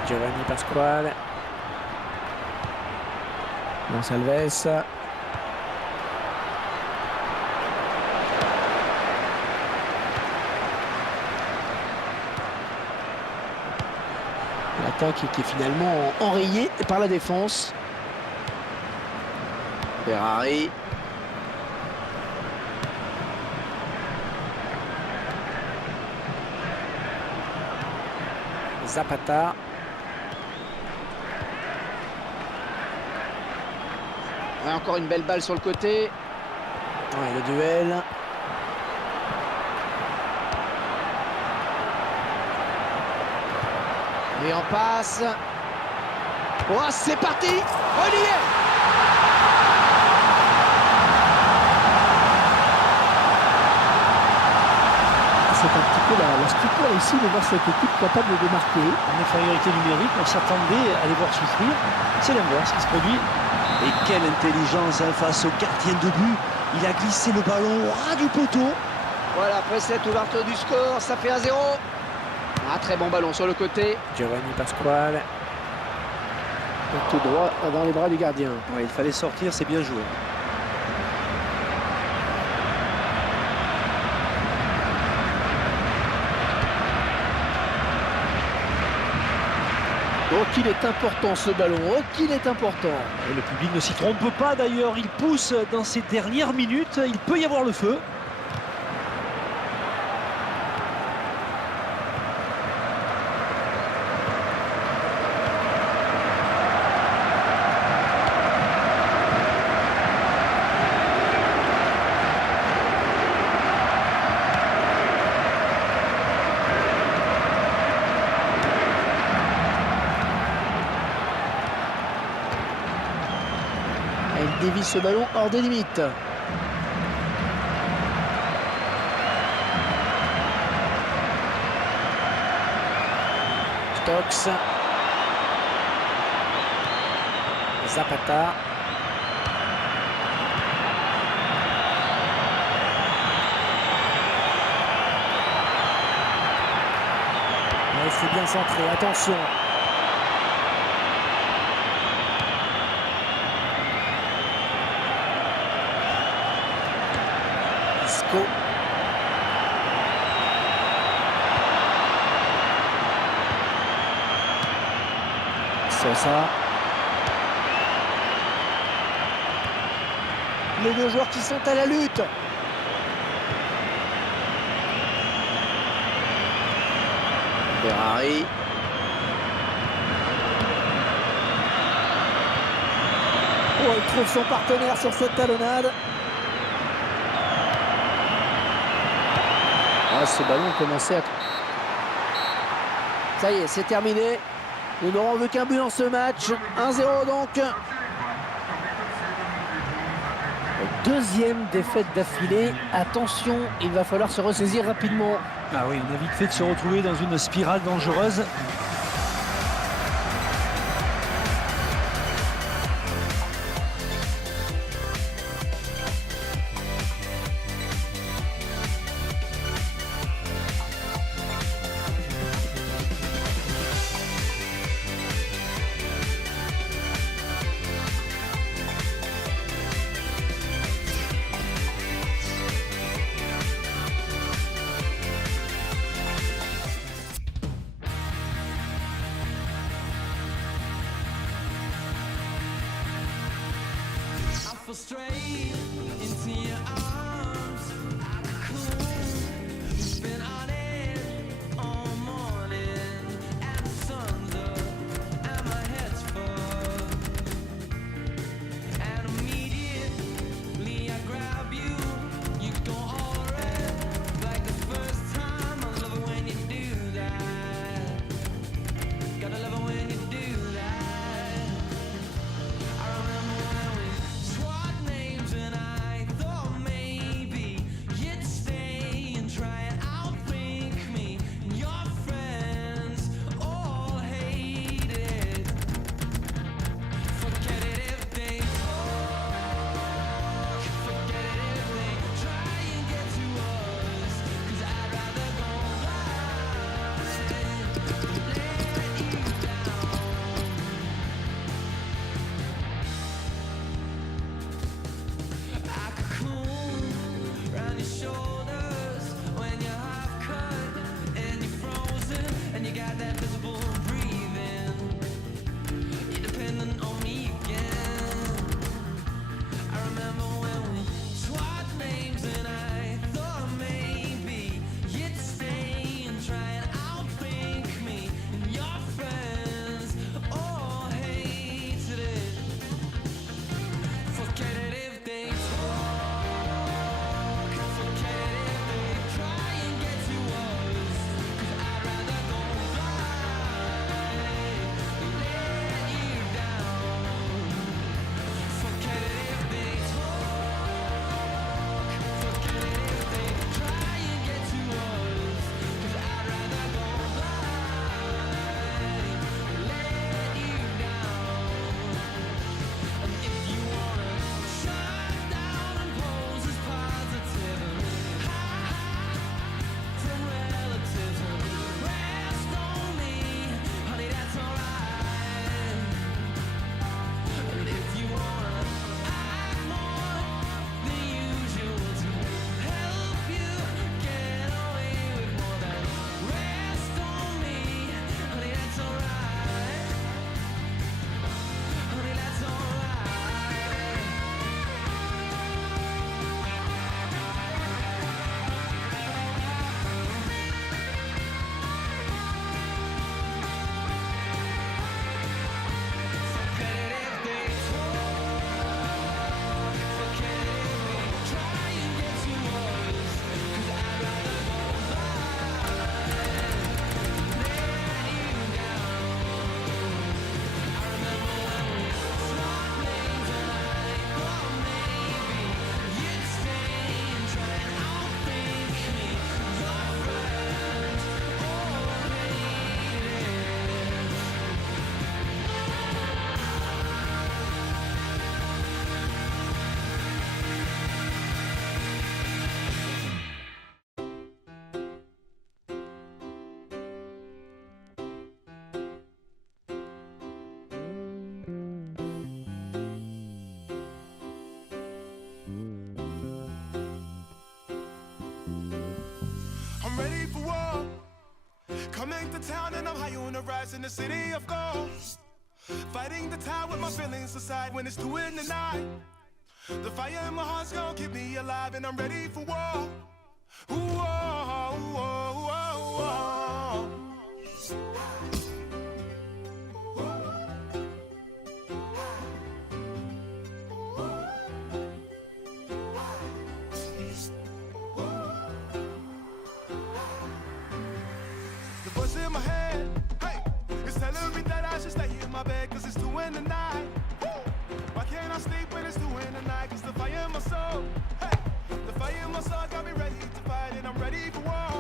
Giovanni Pasquale. Goncalves. L'attaque qui est finalement enrayée par la défense. Ferrari. Zapata. Ouais, encore une belle balle sur le côté. Ouais, le duel. Et en passe. Oh, c'est parti. On y est. C'est un petit peu la stupeur ici de voir cette équipe capable de marquer. En infériorité numérique, on s'attendait à les voir souffrir. C'est l'inverse qui se produit. Et quelle intelligence face au gardien de but. Il a glissé le ballon au ras du poteau. Voilà, après cette ouverture du score, ça fait 1-0. Ah, très bon ballon sur le côté. Giovanni Pasquale. Et tout droit dans les bras du gardien. Ouais, il fallait sortir, c'est bien joué. Oh, qu'il est important ce ballon, oh, qu'il est important. Et le public ne s'y trompe pas d'ailleurs, il pousse dans ces dernières minutes, il peut y avoir le feu. Elle dévie ce ballon hors des limites. Stokes. Zapata. Mais c'est bien centré, attention. Isco. Sosa. Les deux joueurs qui sont à la lutte. Ferrari. Oh, il trouve son partenaire sur cette talonnade. Ah, ce ballon commençait à... Ça y est, c'est terminé. Nous n'aurons vu qu'un but dans ce match. 1-0 donc. Deuxième défaite d'affilée. Attention, il va falloir se ressaisir rapidement. Ah oui, on a vite fait de se retrouver dans une spirale dangereuse. Straight into your arms, you've been on it all morning, and the sun's up, and my head's full, and immediately I grab you, you go all red, like the first time. I love it when you do that, gotta love it when you do that. I remember when we swapped names and I thought maybe town and I'm high on the rise in the city of gold. Fighting the tide with my feelings aside when it's 2 in the night. The fire in my heart's gonna keep me alive and I'm ready for war. Ooh, oh, oh, oh, oh, oh. The voice in my head, hey, it's telling me that I should stay in my bed cause it's 2 in the night. Why can't I sleep when it's 2 in the night? Cause the fire in my soul, hey, the fire in my soul got me ready to fight and I'm ready for war.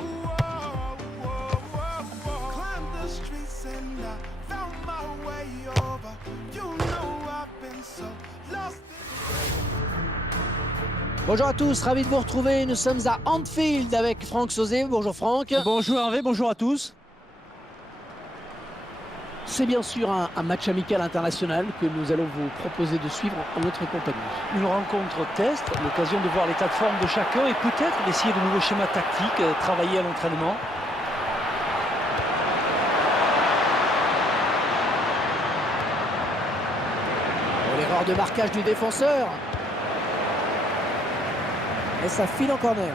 Ooh, oh, oh, oh, oh. Climbed the streets and I found my way over. You know I've been so lost. Bonjour à tous, ravi de vous retrouver. Nous sommes à Anfield avec Franck Sauzet. Bonjour Franck. Bonjour Hervé, bonjour à tous. C'est bien sûr un match amical international que nous allons vous proposer de suivre en notre compagnie. Une rencontre test, l'occasion de voir l'état de forme de chacun et peut-être d'essayer de nouveaux schémas tactiques, travailler à l'entraînement. Oh, l'erreur de marquage du défenseur. Et ça file en corner.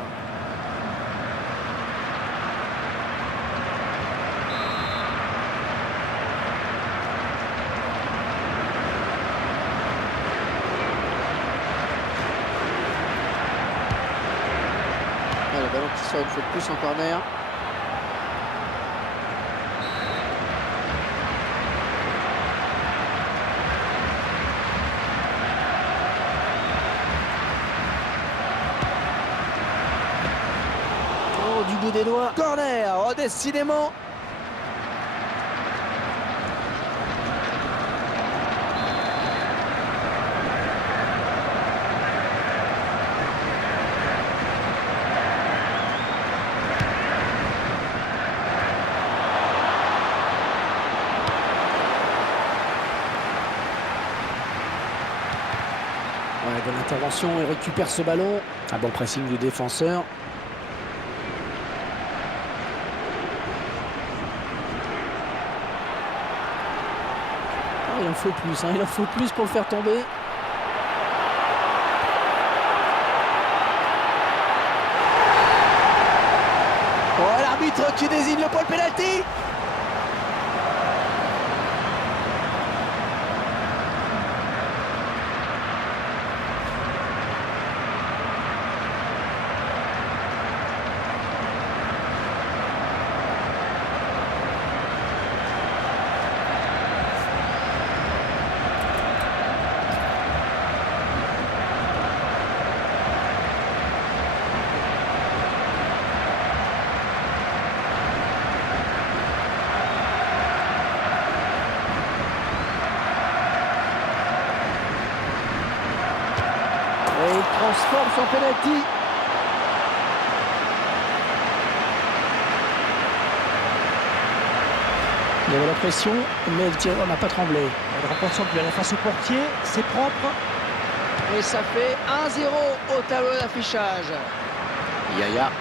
Le ballon qui sort une fois de plus en corner. Oh, du bout des doigts. Corner, oh, décidément. Ouais, de l'intervention, il récupère ce ballon. Un bon pressing du défenseur. Oh, il en faut plus, hein, il en faut plus pour le faire tomber. Oh, l'arbitre qui désigne le point de pénalty. Et il transforme son penalty. Il y avait la pression, mais le tireur n'a pas tremblé. Il remporte son but à la face au portier, c'est propre. Et ça fait 1-0 au tableau d'affichage. Yaya.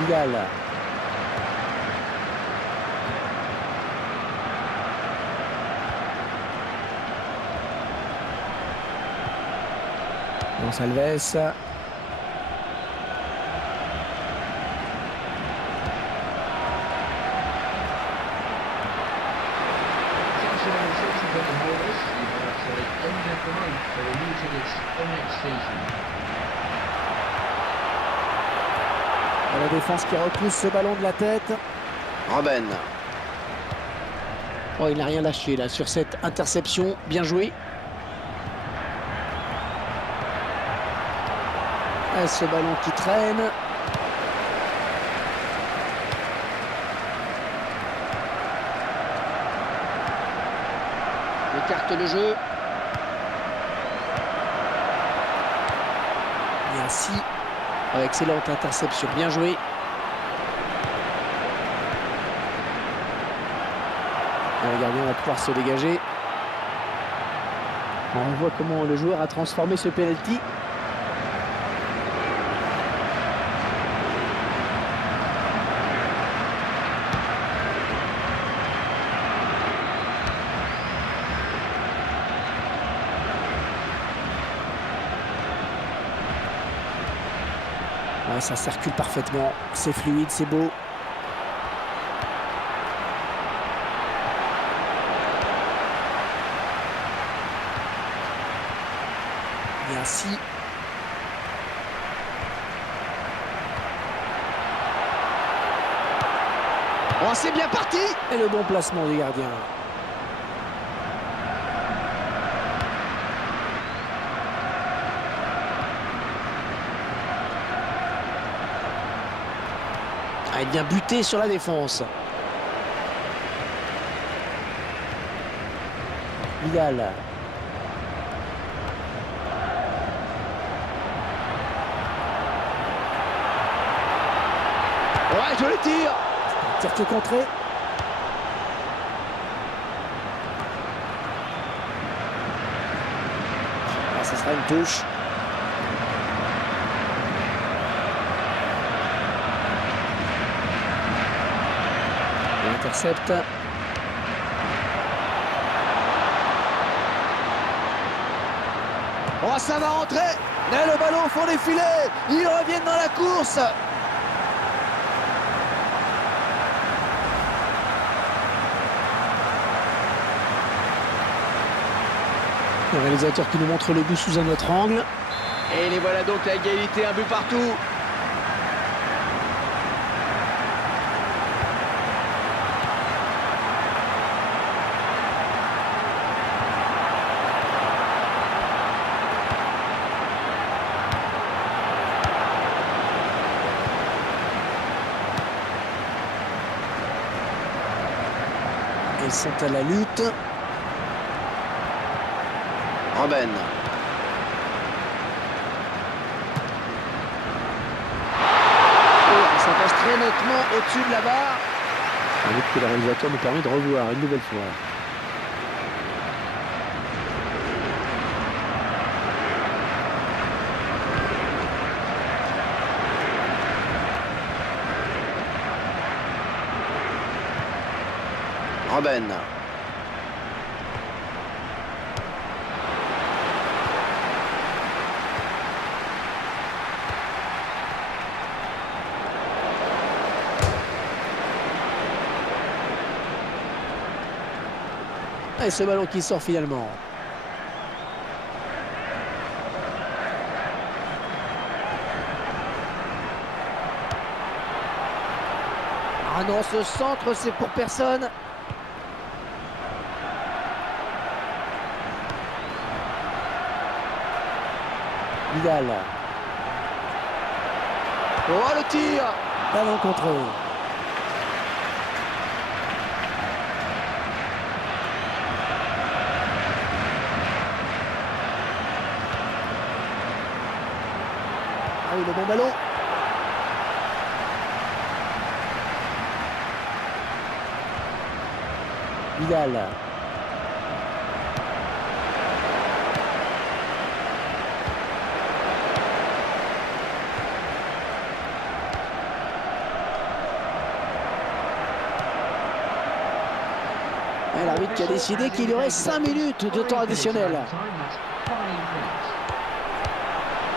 Vidal. Gonçalves. La défense qui repousse ce ballon de la tête. Robben. Oh, il n'a rien lâché là sur cette interception. Bien joué. Et ce ballon qui traîne. Il écarte le jeu. Et ainsi, excellente interception. Bien joué. Le gardien va pouvoir se dégager. On voit comment le joueur a transformé ce penalty. Ouais, ça circule parfaitement, c'est fluide, c'est beau. Et ainsi, oh, c'est bien parti. Et le bon placement du gardien. Ah, il vient buter sur la défense. Vidal. Ouais, je le tire. Tire que contré. Ah, ça sera une touche. Il intercepte. Oh, ça va rentrer. Et le ballon au fond des filets. Ils reviennent dans la course. Le réalisateur qui nous montre le but sous un autre angle. Et les voilà donc à égalité, un but partout. Ils sont à la lutte. Robben. Ça passe très nettement au-dessus de la barre. Un but que le réalisateur nous permet de revoir une nouvelle fois. Robben. Et ce ballon qui sort finalement. Ah non, ce centre, c'est pour personne. Vidal. Oh, le tir. Ballon contré. Ah oui, le bon ballon. Vidal. Et l'arbitre qui a décidé qu'il y aurait 5 minutes de temps additionnel.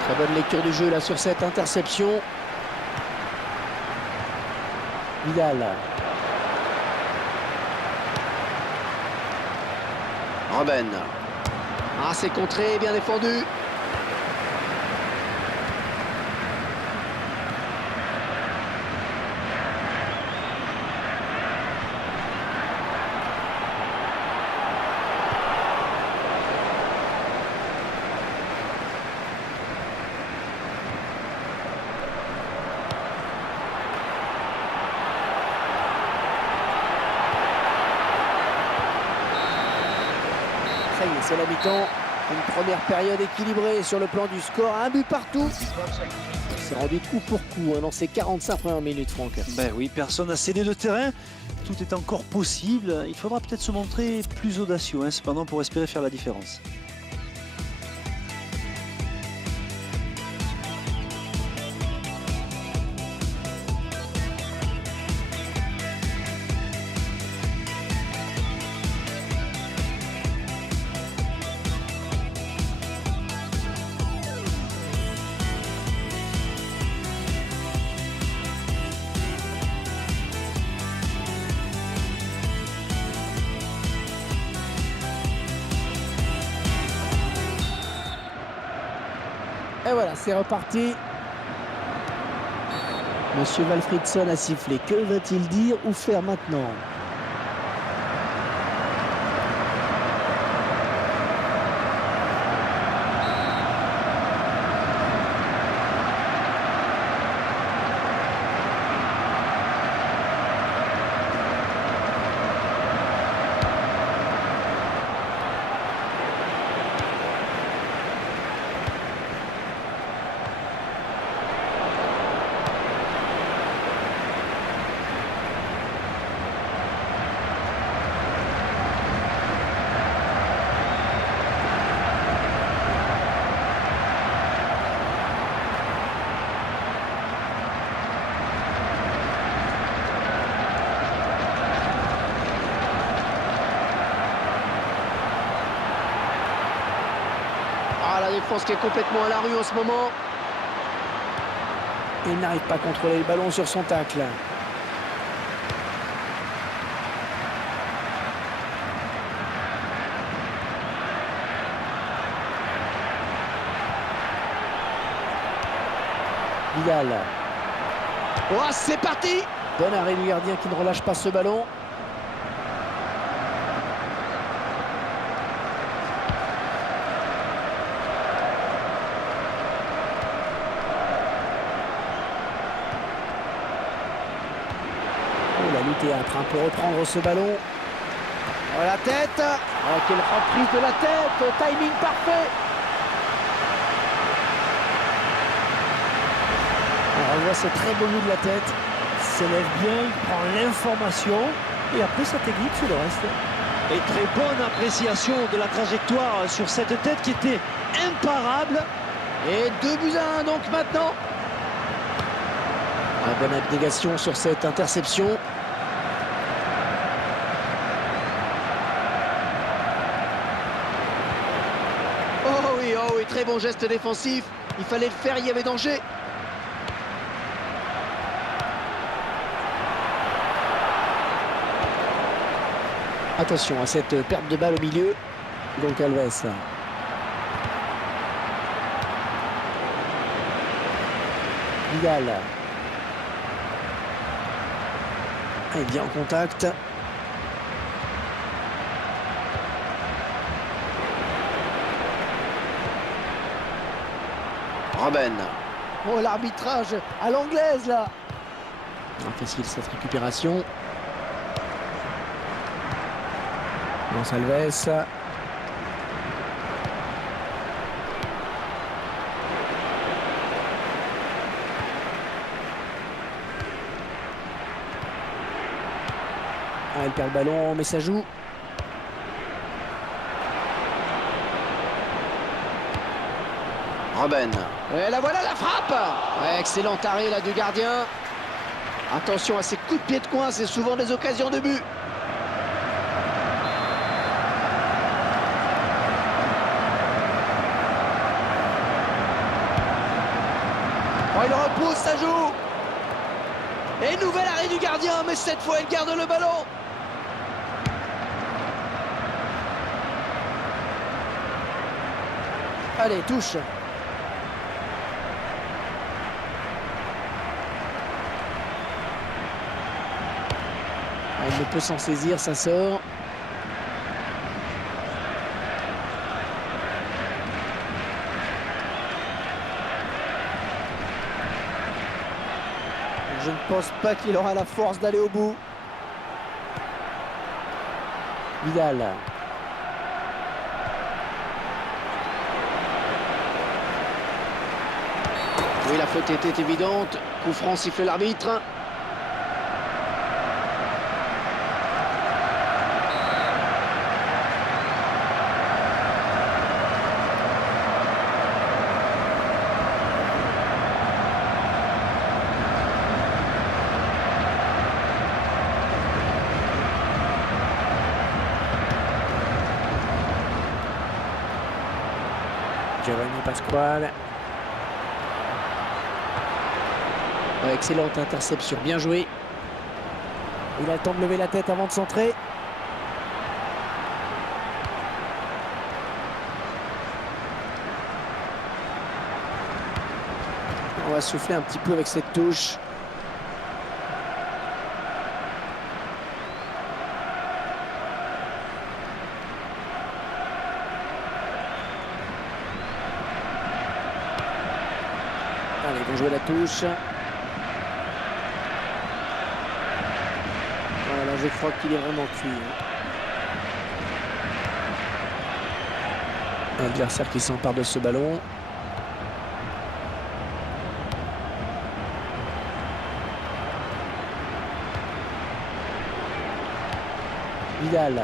Très bonne lecture du jeu là sur cette interception. Vidal. Robben. Ah, c'est contré, bien défendu. Ça y est, c'est la mi-temps. Une première période équilibrée sur le plan du score. Un but partout. C'est rendu coup pour coup dans ces 45 premières minutes, Franck. Ben oui, personne n'a cédé de terrain. Tout est encore possible. Il faudra peut-être se montrer plus audacieux, cependant, pour espérer faire la différence. Et voilà, c'est reparti. Monsieur Valfridsson a sifflé. Que va-t-il dire ou faire maintenant? Ah, la défense qui est complètement à la rue en ce moment. Il n'arrive pas à contrôler le ballon sur son tacle. Vidal. Oh, c'est parti! Bon arrêt du gardien qui ne relâche pas ce ballon. Oh, la lutte est un peu reprendre ce ballon. Oh, la tête! Oh, quelle reprise de la tête! Timing parfait! On voit ce très beau move de la tête. Il s'élève bien, il prend l'information et après sa technique fait le reste. Et très bonne appréciation de la trajectoire sur cette tête qui était imparable. Et 2-1 donc maintenant. Une bonne abnégation sur cette interception. Oh oui, très bon geste défensif. Il fallait le faire, il y avait danger. Attention à cette perte de balle au milieu. Goncalves. Vidal. Il est bien en contact. Robben. Oh, l'arbitrage à l'anglaise là. Facile cette récupération. Gonçalves. Elle perd le ballon, mais ça joue. Robben. Et la voilà la frappe. Ouais, excellent arrêt là du gardien. Attention à ces coups de pied de coin, c'est souvent des occasions de but. Oh, il repousse, ça joue. Et nouvel arrêt du gardien, mais cette fois il garde le ballon. Allez, touche. Il ne peut s'en saisir, ça sort. Je ne pense pas qu'il aura la force d'aller au bout. Vidal. Oui, la faute était évidente. Coup franc, siffle l'arbitre. Giovanni Pasquale. Ouais, excellente interception, bien joué. Il a le temps de lever la tête avant de centrer. va souffler un petit peu avec cette touche. Allez, ils vont jouer la touche. Voilà, je crois qu'il est vraiment cuit. L'adversaire qui s'empare de ce ballon. Vidal.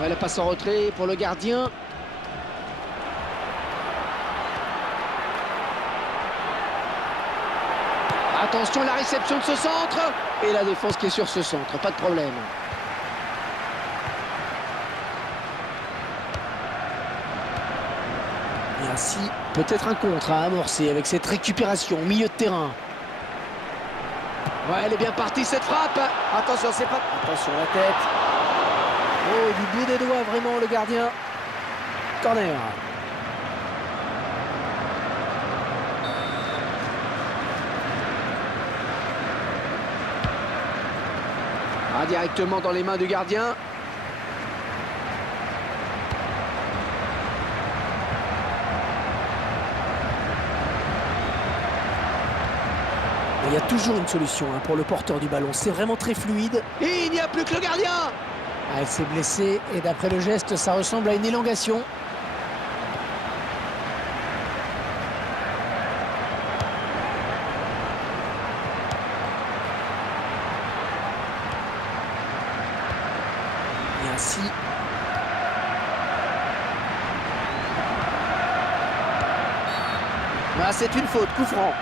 Ouais, la passe en retrait pour le gardien. Attention, la réception de ce centre. Et la défense qui est sur ce centre, pas de problème. Et ainsi, peut-être un contre à amorcer avec cette récupération au milieu de terrain. Ouais, elle est bien partie cette frappe. Attention, c'est pas... Attention, la tête. Oh, du bout des doigts, vraiment, le gardien. Corner. Ah, directement dans les mains du gardien. Il y a toujours une solution pour le porteur du ballon. C'est vraiment très fluide. Et il n'y a plus que le gardien. Ah, elle s'est blessée et d'après le geste, ça ressemble à une élongation. Et ainsi... Ah, c'est une faute, coup franc.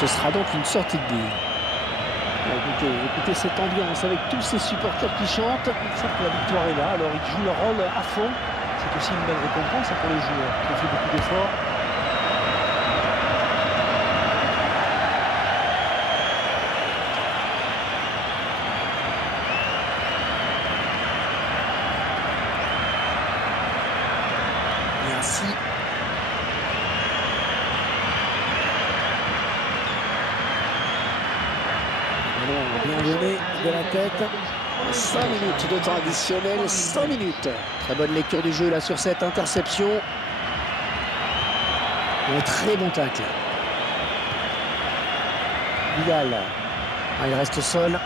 Ce sera donc une sortie de but. Écoutez cette ambiance avec tous ces supporters qui chantent. Ils savent que la victoire est là, alors ils jouent leur rôle à fond. C'est aussi une belle récompense pour les joueurs qui ont fait beaucoup d'efforts. Et ainsi... Bien donné de la tête. 5 minutes de temps additionnel, 100 minutes. Très bonne lecture du jeu là sur cette interception. Un très bon tacle. Vidal. Ah, il reste seul.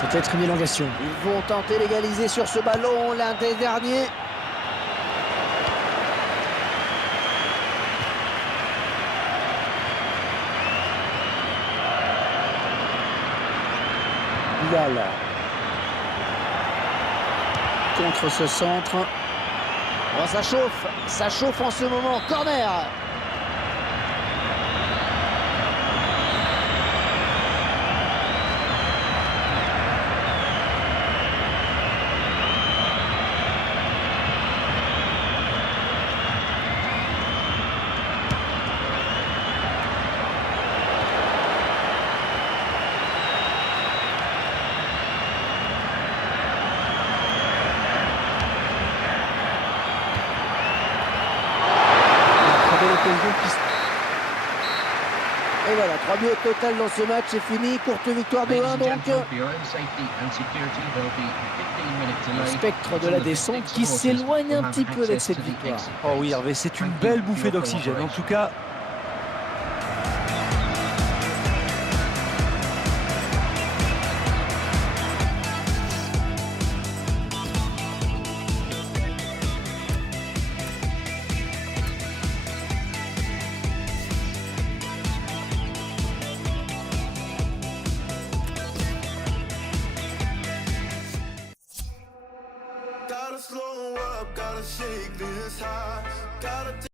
Peut-être une élongation. Ils vont tenter d'égaliser sur ce ballon, l'un des derniers. Vidal. Contre ce centre. Oh, ça chauffe en ce moment. Corner. Et voilà, 3 buts au total dans ce match, c'est fini. Courte victoire de 1 donc. Le spectre de la descente qui s'éloigne un petit peu avec cette victoire. Oh oui, Hervé, c'est une belle bouffée d'oxygène. En tout cas, gotta shake this high. Gotta